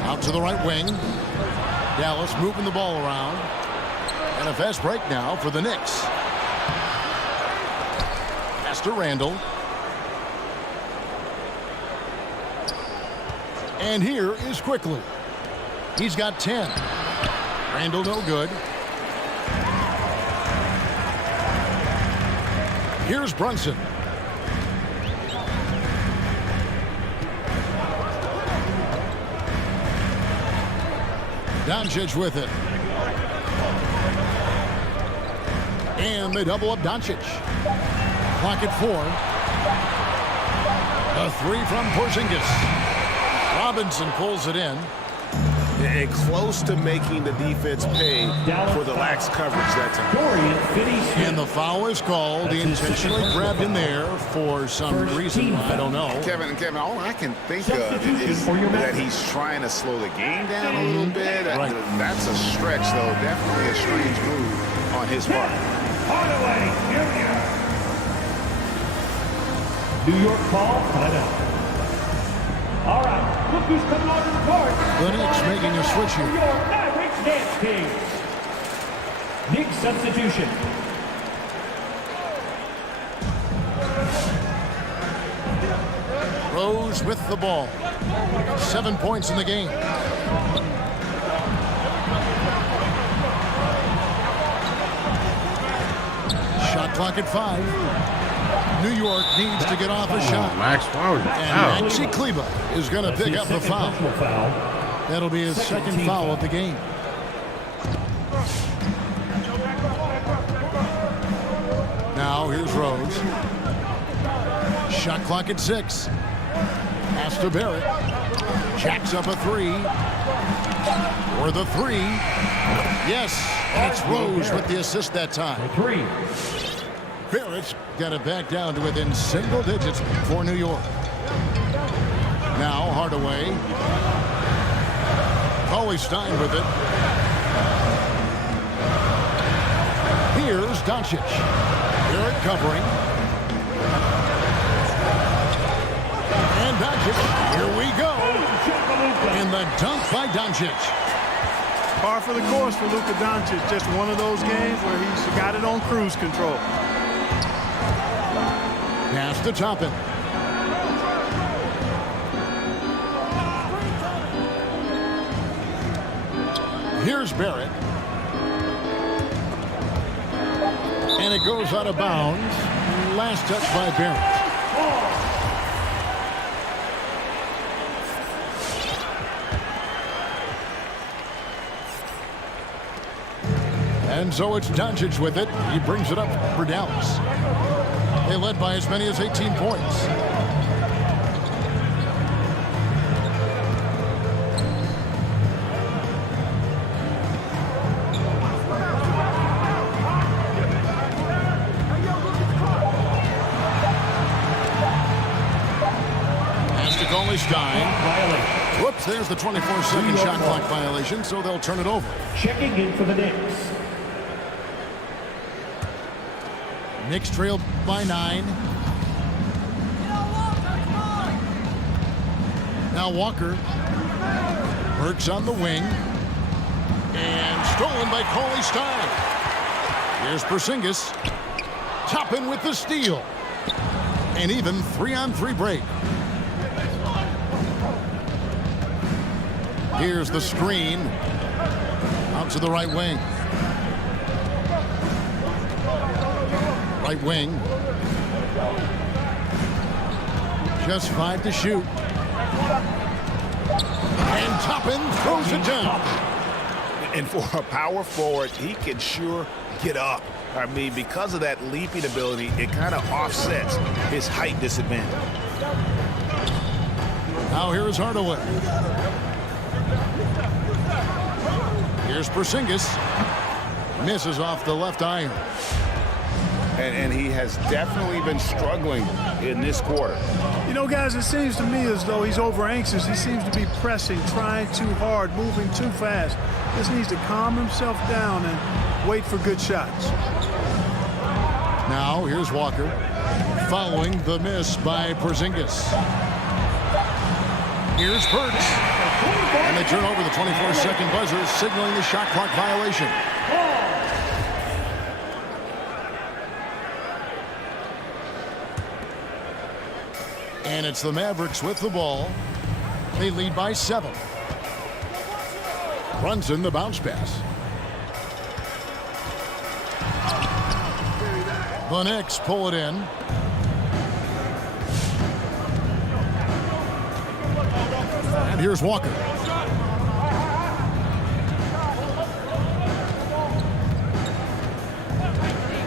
Out to the right wing. Dallas moving the ball around. And a fast break now for the Knicks. Pass to Randall. And here is Quickly. He's got 10. Randall no good. Here's Brunson. Doncic with it. And they double up Doncic. Clock at 4. A 3 from Porzingis. Robinson pulls it in. And close to making the defense pay for the lax coverage that time. And the foul is called. He intentionally grabbed him there for some reason. I don't know. Kevin, all I can think of is that he's trying to slow the game down a little bit. Right. That's a stretch, though. Definitely a strange move on his part. Hardaway Jr. New York ball, timeout. All right, look who's coming on to the court. The Knicks making a switch here. Your Mavericks dance team. Knicks substitution. Rose with the ball. 7 points in the game. Shot clock at 5. New York needs to get off a shot. Max, why would you And Maxi Kleba is going to pick up the foul. That'll be his second foul of the game. Now here's Rose. Shot clock at 6. Pass to Barrett. Jacks up a 3. For the 3. Yes, and it's Rose with the assist that time. 3. Barrett's got it back down to within single digits for New York. Now Hardaway. Stein with it. Here's Doncic. Barrett covering. And Doncic. Here we go. And the dunk by Doncic. Par for the course for Luka Doncic. Just one of those games where he's got it on cruise control. Pass to Toppin. Here's Barrett. And it goes out of bounds. Last touch by Barrett. And so it's Doncic with it. He brings it up for Dallas. They led by as many as 18 points. Stein. Whoops, there's the 24-second shot clock violation, so they'll turn it over. Checking in for the Knicks. Knicks trailed by 9. Now Walker works on the wing. And stolen by Cauley Stein. Here's Porzingis. Toppin with the steal. And even 3-on-3 break. Here's the screen. Out to the right wing. Right wing. Just 5 to shoot. And Toppin throws it down. And for a power forward, he can sure get up. I mean, because of that leaping ability, it kind of offsets his height disadvantage. Now here's Hardaway. Here's Porzingis. Misses off the left iron. And he has definitely been struggling in this quarter. You know, guys, it seems to me as though he's over anxious. He seems to be pressing, trying too hard, moving too fast. Just needs to calm himself down and wait for good shots. Now here's Walker following the miss by Porzingis. Here's Burks. And they turn over the 24-second buzzer, signaling the shot clock violation. And it's the Mavericks with the ball. They lead by 7. Brunson, the bounce pass. The Knicks pull it in. And here's Walker.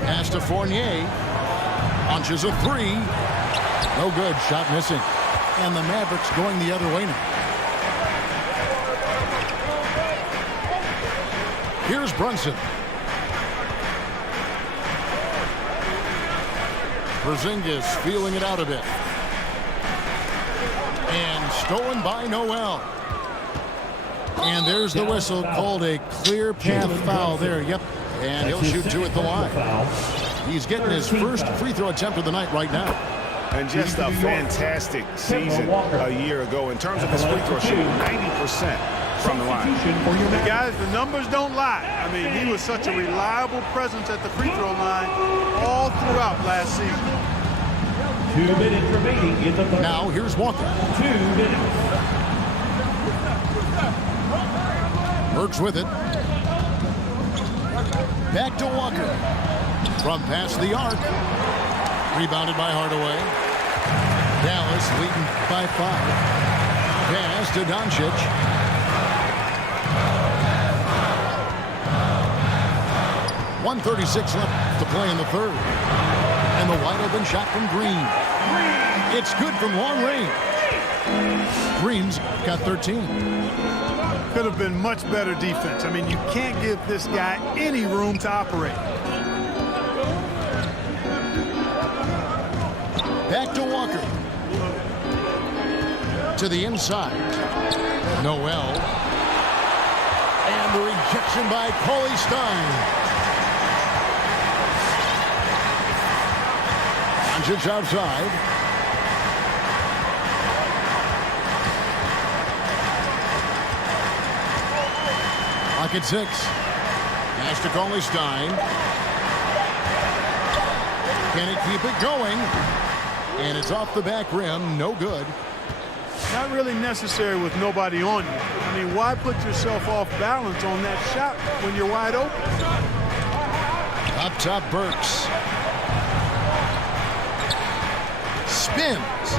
Pass to Fournier. Launches a 3. No good. Shot missing. And the Mavericks going the other way now. Here's Brunson. Porzingis feeling it out a bit. And stolen by Noel. And there's the whistle, called a clear path foul there. Yep. And he'll shoot 2 at the line. He's getting his first free throw attempt of the night right now. And just a fantastic season a year ago in terms of his free throw shooting, 90% from the line. The guys, the numbers don't lie. I mean, he was such a reliable presence at the free throw line all throughout last season. 2 minutes remaining in the third. Now here's Walker. 2 minutes. Burks with it. Back to Walker. From past the arc. Rebounded by Hardaway. Dallas leading by 5. Pass to Doncic. .136 left to play in the third. And the wide open shot from Green. It's good from long range. Green's got 13. Could have been much better defense. I mean, you can't give this guy any room to operate. Back to Walker. To the inside. Noel. And the rejection by Cauley Stein. Doncic outside. Clock at 6. Pass to Cauley Stein. Can he keep it going? And it's off the back rim. No good. Not really necessary with nobody on you. I mean, why put yourself off balance on that shot when you're wide open? Up top, Burks. Spins.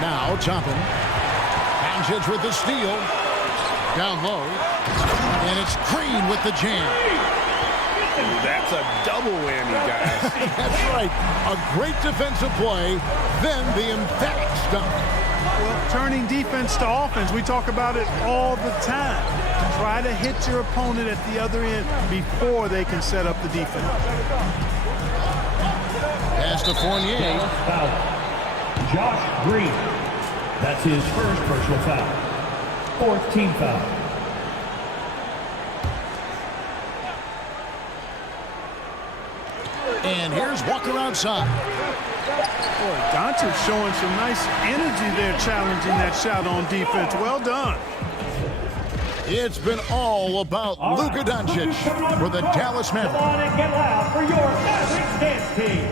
Now Toppin. Doncic with the steal. Down low. And it's Green with the jam. That's a double whammy, guys. That's right. A great defensive play, then the emphatic stop. Well, turning defense to offense, we talk about it all the time. Try to hit your opponent at the other end before they can set up the defense. Pass to Fournier. Foul. Josh Green. That's his first personal foul. 4th team foul. And here's Walker outside. Boy, Doncic showing some nice energy there, challenging that shot on defense. Well done. It's been all about Luka Doncic for the Dallas Mavericks. Come on and get loud for your Mavericks dance team.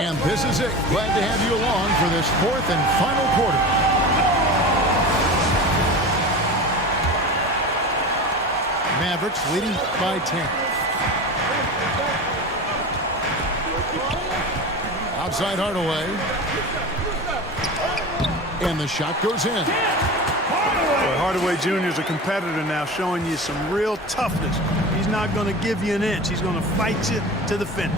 And this is it. Glad to have you along for this 4th and final quarter. Mavericks leading by 10. Outside Hardaway. And the shot goes in. Well, Hardaway Jr. is a competitor now, showing you some real toughness. He's not going to give you an inch. He's going to fight you to the finish.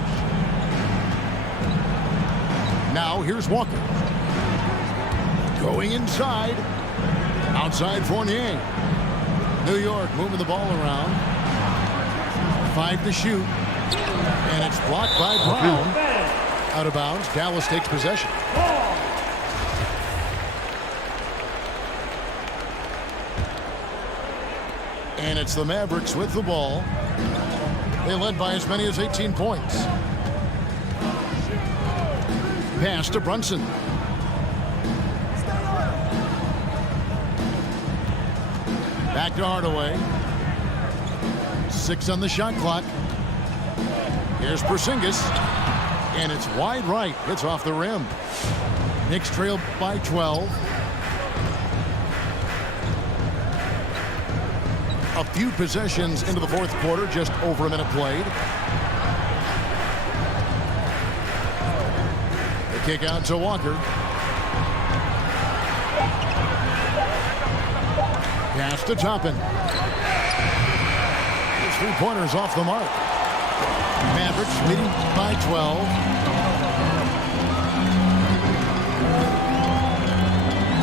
Now here's Walker. Going inside. Outside Fournier. New York moving the ball around. 5 to shoot. And it's blocked by Brown. Out of bounds. Dallas takes possession. And it's the Mavericks with the ball. They led by as many as 18 points. Pass to Brunson. Back to Hardaway. 6 on the shot clock. Here's Porzingis. And it's wide right. It's off the rim. Knicks trail by 12. A few possessions into the fourth quarter, just over a minute played. The kick out to Walker. Pass to Toppin. His three-pointer's off the mark. Mavericks leading by 12.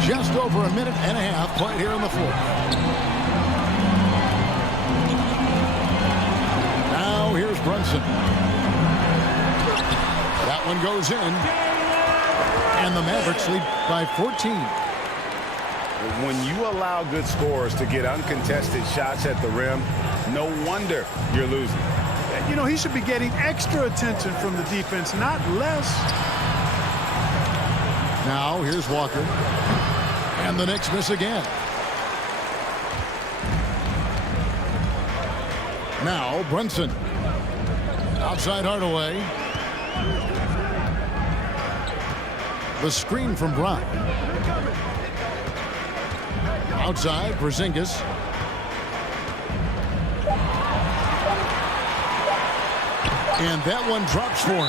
Just over a minute and a half played here in the fourth. Now here's Brunson. That one goes in. And the Mavericks lead by 14. When you allow good scorers to get uncontested shots at the rim, no wonder you're losing. You know, he should be getting extra attention from the defense, not less. Now here's Walker. And the Knicks miss again. Now Brunson. Outside Hardaway. The screen from Brown. Outside Porzingis. And that one drops for him.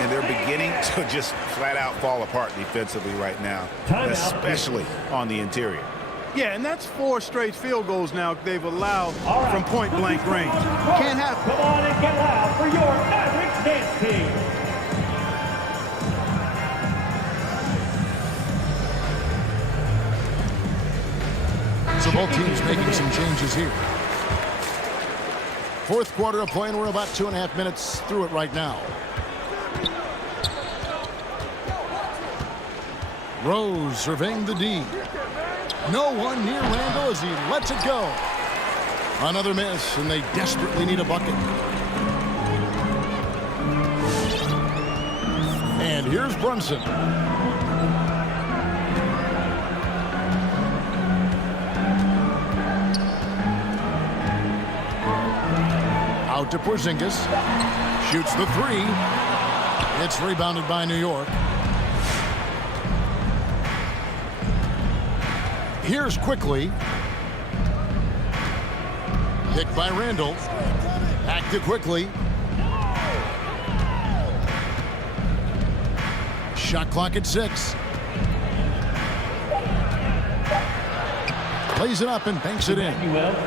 And they're beginning to just flat out fall apart defensively right now, especially on the interior. Yeah, and that's 4 straight field goals now they've allowed from point-blank range. Can't happen. Come on and get loud for your Mavericks dance team. So both teams making some changes here. Fourth quarter of play, and we're about 2.5 minutes through it right now. Rose surveying the D. No one near Randall as he lets it go. Another miss, and they desperately need a bucket. And here's Brunson. Out to Porzingis. Shoots the 3. It's rebounded by New York. Here's quickly. Picked by Randall. Back to quickly. Shot clock at 6. Plays it up and banks it in.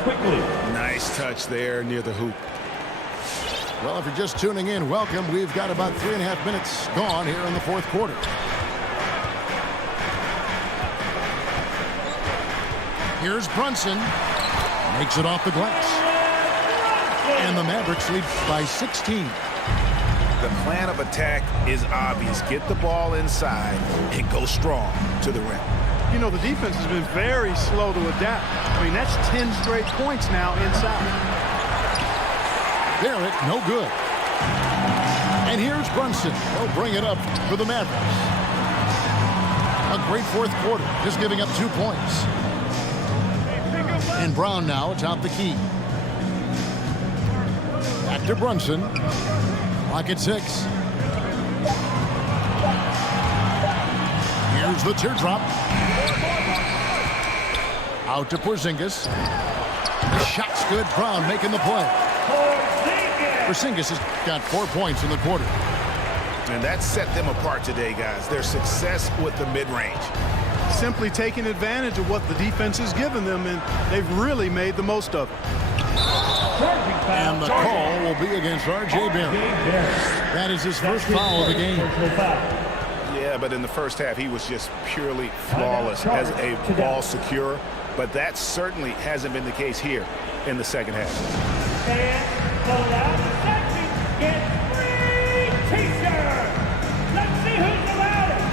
Quickly. Nice touch there near the hoop. Well, if you're just tuning in, welcome. We've got about 3.5 minutes gone here in the fourth quarter. Here's Brunson. Makes it off the glass. And the Mavericks lead by 16. The plan of attack is obvious. Get the ball inside and go strong to the rim. You know, the defense has been very slow to adapt. I mean, that's 10 straight points now inside. Barrett, no good. And here's Brunson. They'll bring it up for the Mavericks. A great fourth quarter, just giving up 2 points. And Brown now atop the key. Back to Brunson. Clock at 6. Here's the teardrop. Out to Porzingis. The shot's good. Brown making the play. Porzingis has got 4 points in the quarter. And that set them apart today, guys. Their success with the mid-range. simply taking advantage of what the defense has given them, and they've really made the most of it. And the call will be against R.J. Barrett. That is his first foul of the game. Yeah, but in the first half, he was just purely flawless as a ball securer. But that certainly hasn't been the case here in the second half. And the last section gets free t-shirt. Let's see who's the loudest.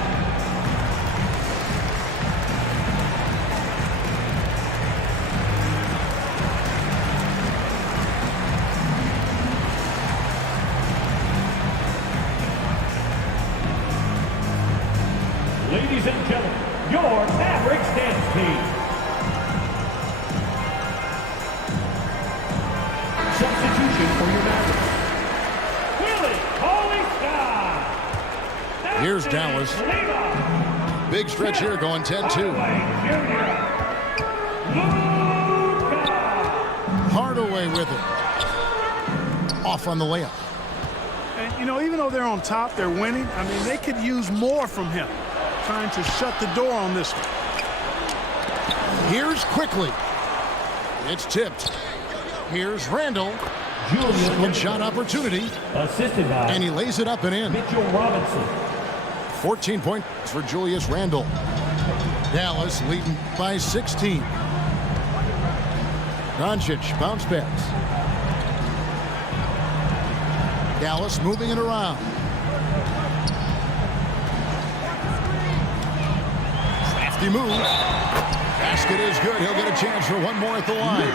Ladies and gentlemen, your Mavericks dance team. Substitution for your Mavericks. Willie Cauley-Stein. Here's Dallas. Big stretch here going 10-2. Hardaway with it. Off on the layup. And, you know, even though they're on top, they're winning. I mean, they could use more from him. Trying to shut the door on this one. Here's quickly. It's tipped. Here's Randall. Second shot opportunity. Assisted by And he lays it up and in. Mitchell Robinson. 14 points for Julius Randle. Dallas leading by 16. Doncic bounce pass. Dallas moving it around. Crafty move. Basket is good. He'll get a chance for one more at the line.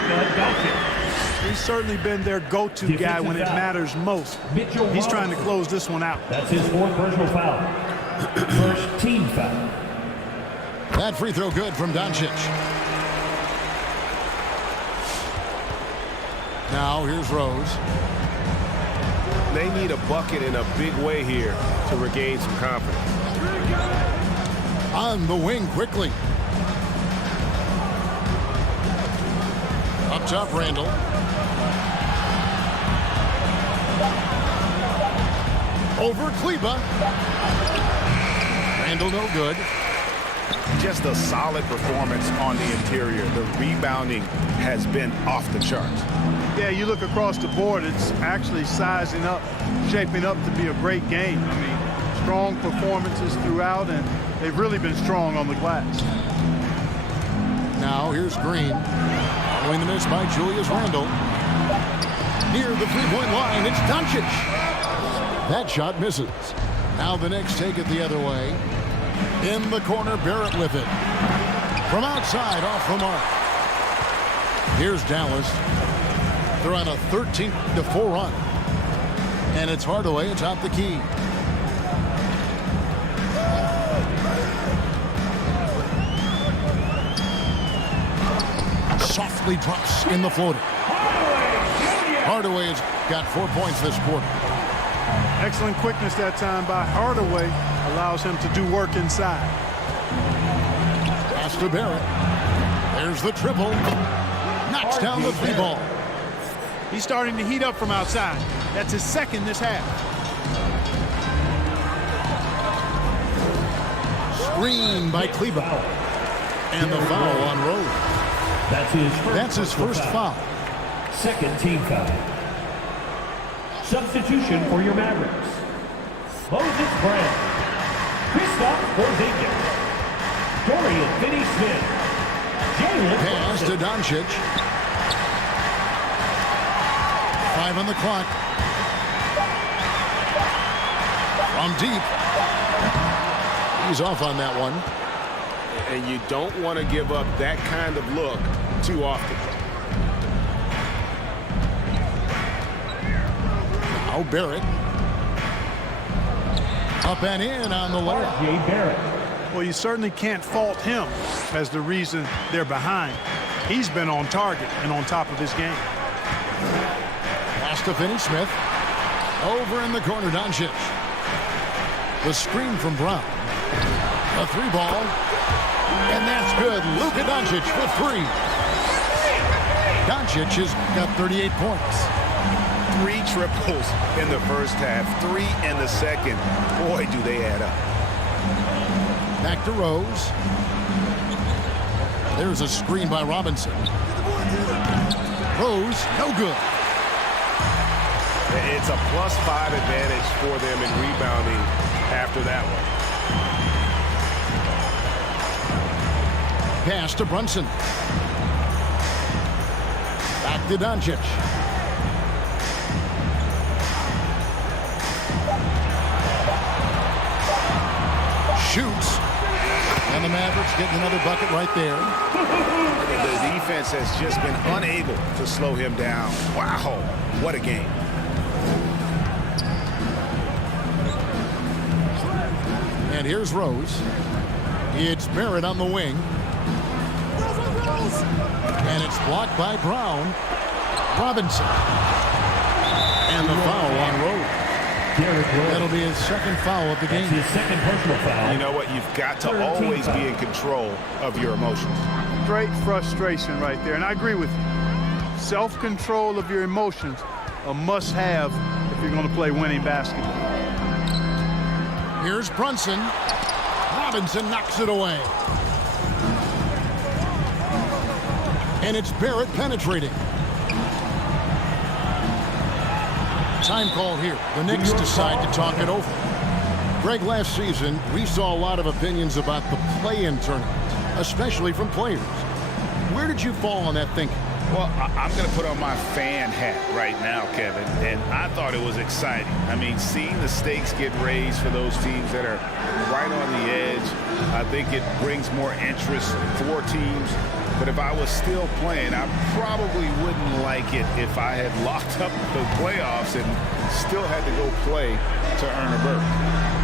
He's certainly been their go-to guy when it matters most. He's trying to close this one out. That's his fourth personal foul. First team foul. That free throw good from Doncic. Now here's Rose. They need a bucket in a big way here to regain some confidence. On the wing quickly. Up top, Randall. Over Kleba. Randall no good. Just a solid performance on the interior. The rebounding has been off the charts. Yeah, you look across the board, it's actually sizing up, shaping up to be a great game. I mean, strong performances throughout, and they've really been strong on the glass. Now here's Green. Following the miss by Julius Randle. Near the three-point line, it's Doncic. That shot misses. Now the Knicks take it the other way. In the corner, Barrett with it. From outside, off the mark. Here's Dallas. They're on a 13-4 run. And it's Hardaway atop the key. Softly drops in the floater. Hardaway has got 4 points this quarter. Excellent quickness that time by Hardaway. Allows him to do work inside. Pass to Barrett. There's the triple. Knocks down the three ball. He's starting to heat up from outside. That's his second this half. Screen by Kleba. And the foul on Rose. That's his first foul. Second team foul. Substitution for your Mavericks. Moses Brown. Kristaps Porzingis. Dorian Finney-Smith. Jalen Pass to Doncic. 5 on the clock. From deep. He's off on that one. And you don't want to give up that kind of look too often. Now Barrett. Up and in on the layup. Jay Barrett. Well, you certainly can't fault him as the reason they're behind. He's been on target and on top of his game. Pass to Finney-Smith. Over in the corner, Doncic. The screen from Brown. A three ball. And that's good. Luka Doncic for three. Doncic has got 38 points. 3 triples in the first half, 3 in the second. Boy, do they add up. Back to Rose. There's a screen by Robinson. Rose, no good. It's a +5 advantage for them in rebounding after that one. Pass to Brunson. Back to Doncic. Shoots. And the Mavericks getting another bucket right there. The defense has just been unable to slow him down. Wow, what a game. And here's Rose. It's Barrett on the wing. And it's blocked by Brown. Robinson. And the foul on Rose. That'll be his second foul of the game. His second personal foul. You know what? You've got to always be in control of your emotions. Great frustration right there, and I agree with you. Self-control of your emotions, a must-have if you're going to play winning basketball. Here's Brunson. Robinson knocks it away. And it's Barrett penetrating. Time called here. The Knicks decide to talk it over. Greg, last season, we saw a lot of opinions about the play-in tournament, especially from players. Where did you fall on that thinking? Well, I'm going to put on my fan hat right now, Kevin, and I thought it was exciting. I mean, seeing the stakes get raised for those teams that are right on the edge, I think it brings more interest for teams. But if I was still playing, I probably wouldn't like it if I had locked up the playoffs and still had to go play to earn a berth.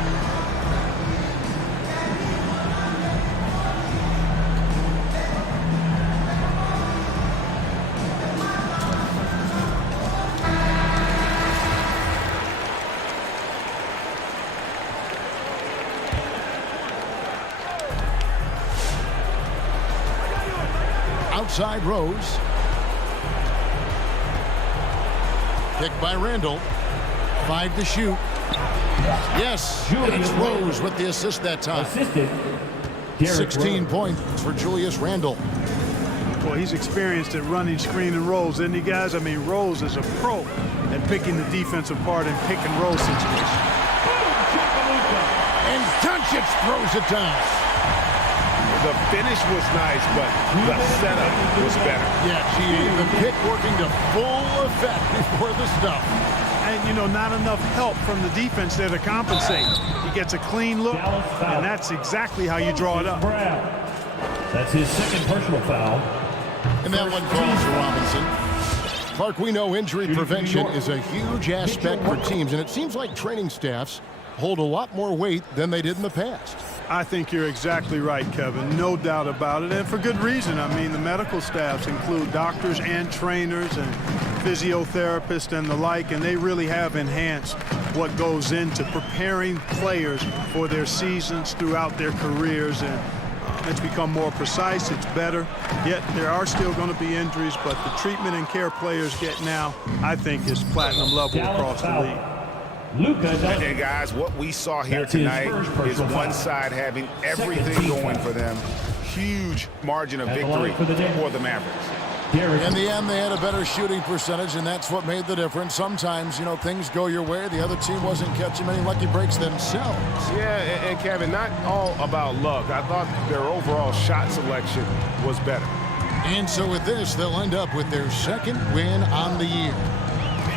Outside Rose. Picked by Randall. 5 to shoot. Yes, and it's Rose with the assist that time. 16 points for Julius Randle. Well, he's experienced at running screen and rolls, isn't he, guys? I mean, Rose is a pro at picking the defense apart in pick and roll situations. And Doncic throws it down. The finish was nice, but the setup was better. Yeah, the pick working to full effect before the stuff. And, you know, not enough help from the defense there to compensate. He gets a clean look, and that's exactly how you draw it up. That's his second personal foul. And that one falls for Robinson. Clark, we know injury prevention is a huge aspect for teams, and it seems like training staffs hold a lot more weight than they did in the past. I think you're exactly right, Kevin. No doubt about it, and for good reason. I mean, the medical staffs include doctors and trainers and physiotherapists and the like, and they really have enhanced what goes into preparing players for their seasons throughout their careers, and it's become more precise, it's better. Yet there are still going to be injuries, but the treatment and care players get now, I think, is platinum level across the league. And guys, what we saw here tonight is one side having everything going for them. Huge margin of victory for the Mavericks. In the end, they had a better shooting percentage, and that's what made the difference. Sometimes, you know, things go your way. The other team wasn't catching many lucky breaks themselves. Yeah, and Kevin, not all about luck. I thought their overall shot selection was better. And so with this, they'll end up with their second win on the year.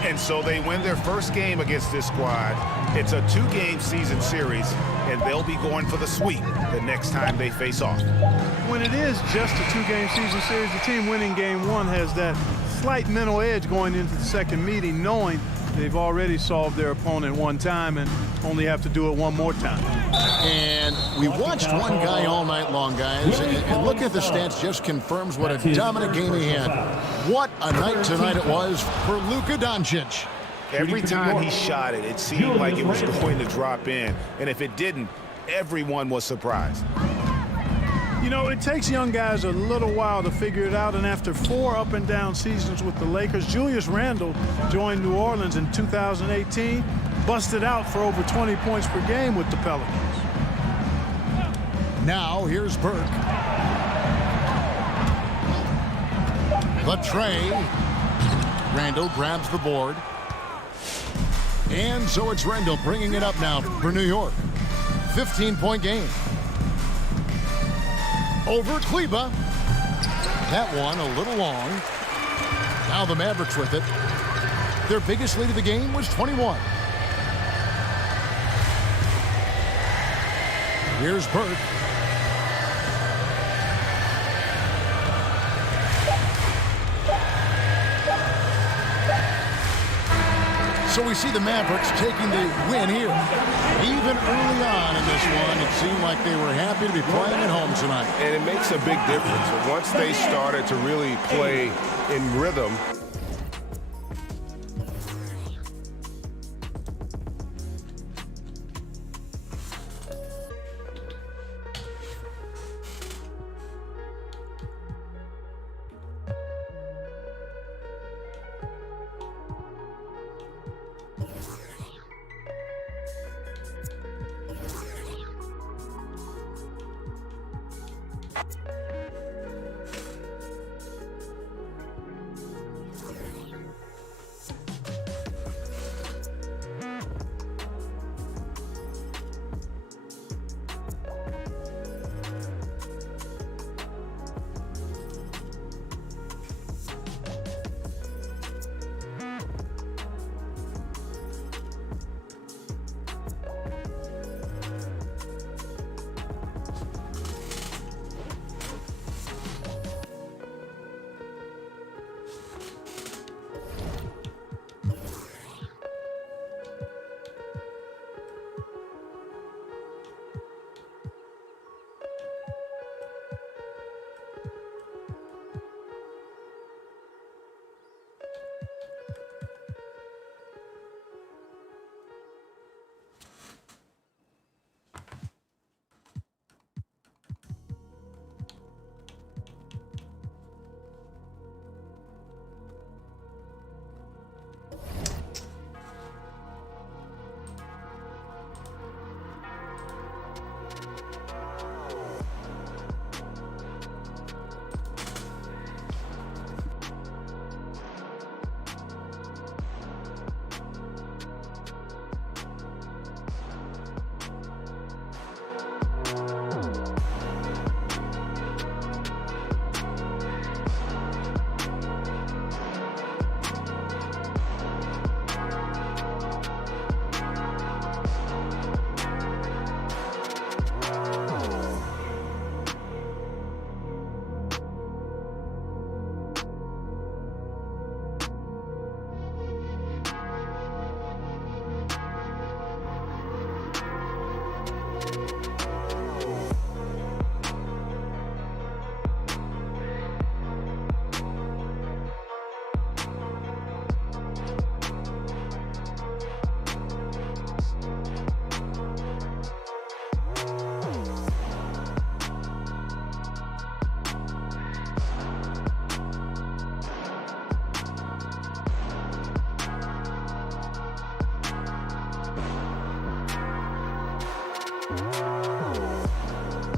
And so they win their first game against this squad. It's a 2-game season series, and they'll be going for the sweep the next time they face off. When it is just a 2-game season series, the team winning game 1 has that slight mental edge going into the second meeting, knowing they've already solved their opponent one time and only have to do it one more time. And we watched one guy all night long, guys, and looking at the stats just confirms what a dominant game he had. What a night tonight it was for Luka Doncic. Every time he shot it, it seemed like it was going to drop in. And if it didn't, everyone was surprised. You know, it takes young guys a little while to figure it out, and after 4 up-and-down seasons with the Lakers, Julius Randle joined New Orleans in 2018, busted out for over 20 points per game with the Pelicans. Now, here's Burke. The tray. Randall grabs the board. And so it's Randall bringing it up now for New York. 15-point game. Over Kleba. That one a little long. Now the Mavericks with it. Their biggest lead of the game was 21. Here's Burke. So we see the Mavericks taking the win here. Even early on in this one, it seemed like they were happy to be playing at home tonight. And it makes a big difference. Once they started to really play in rhythm,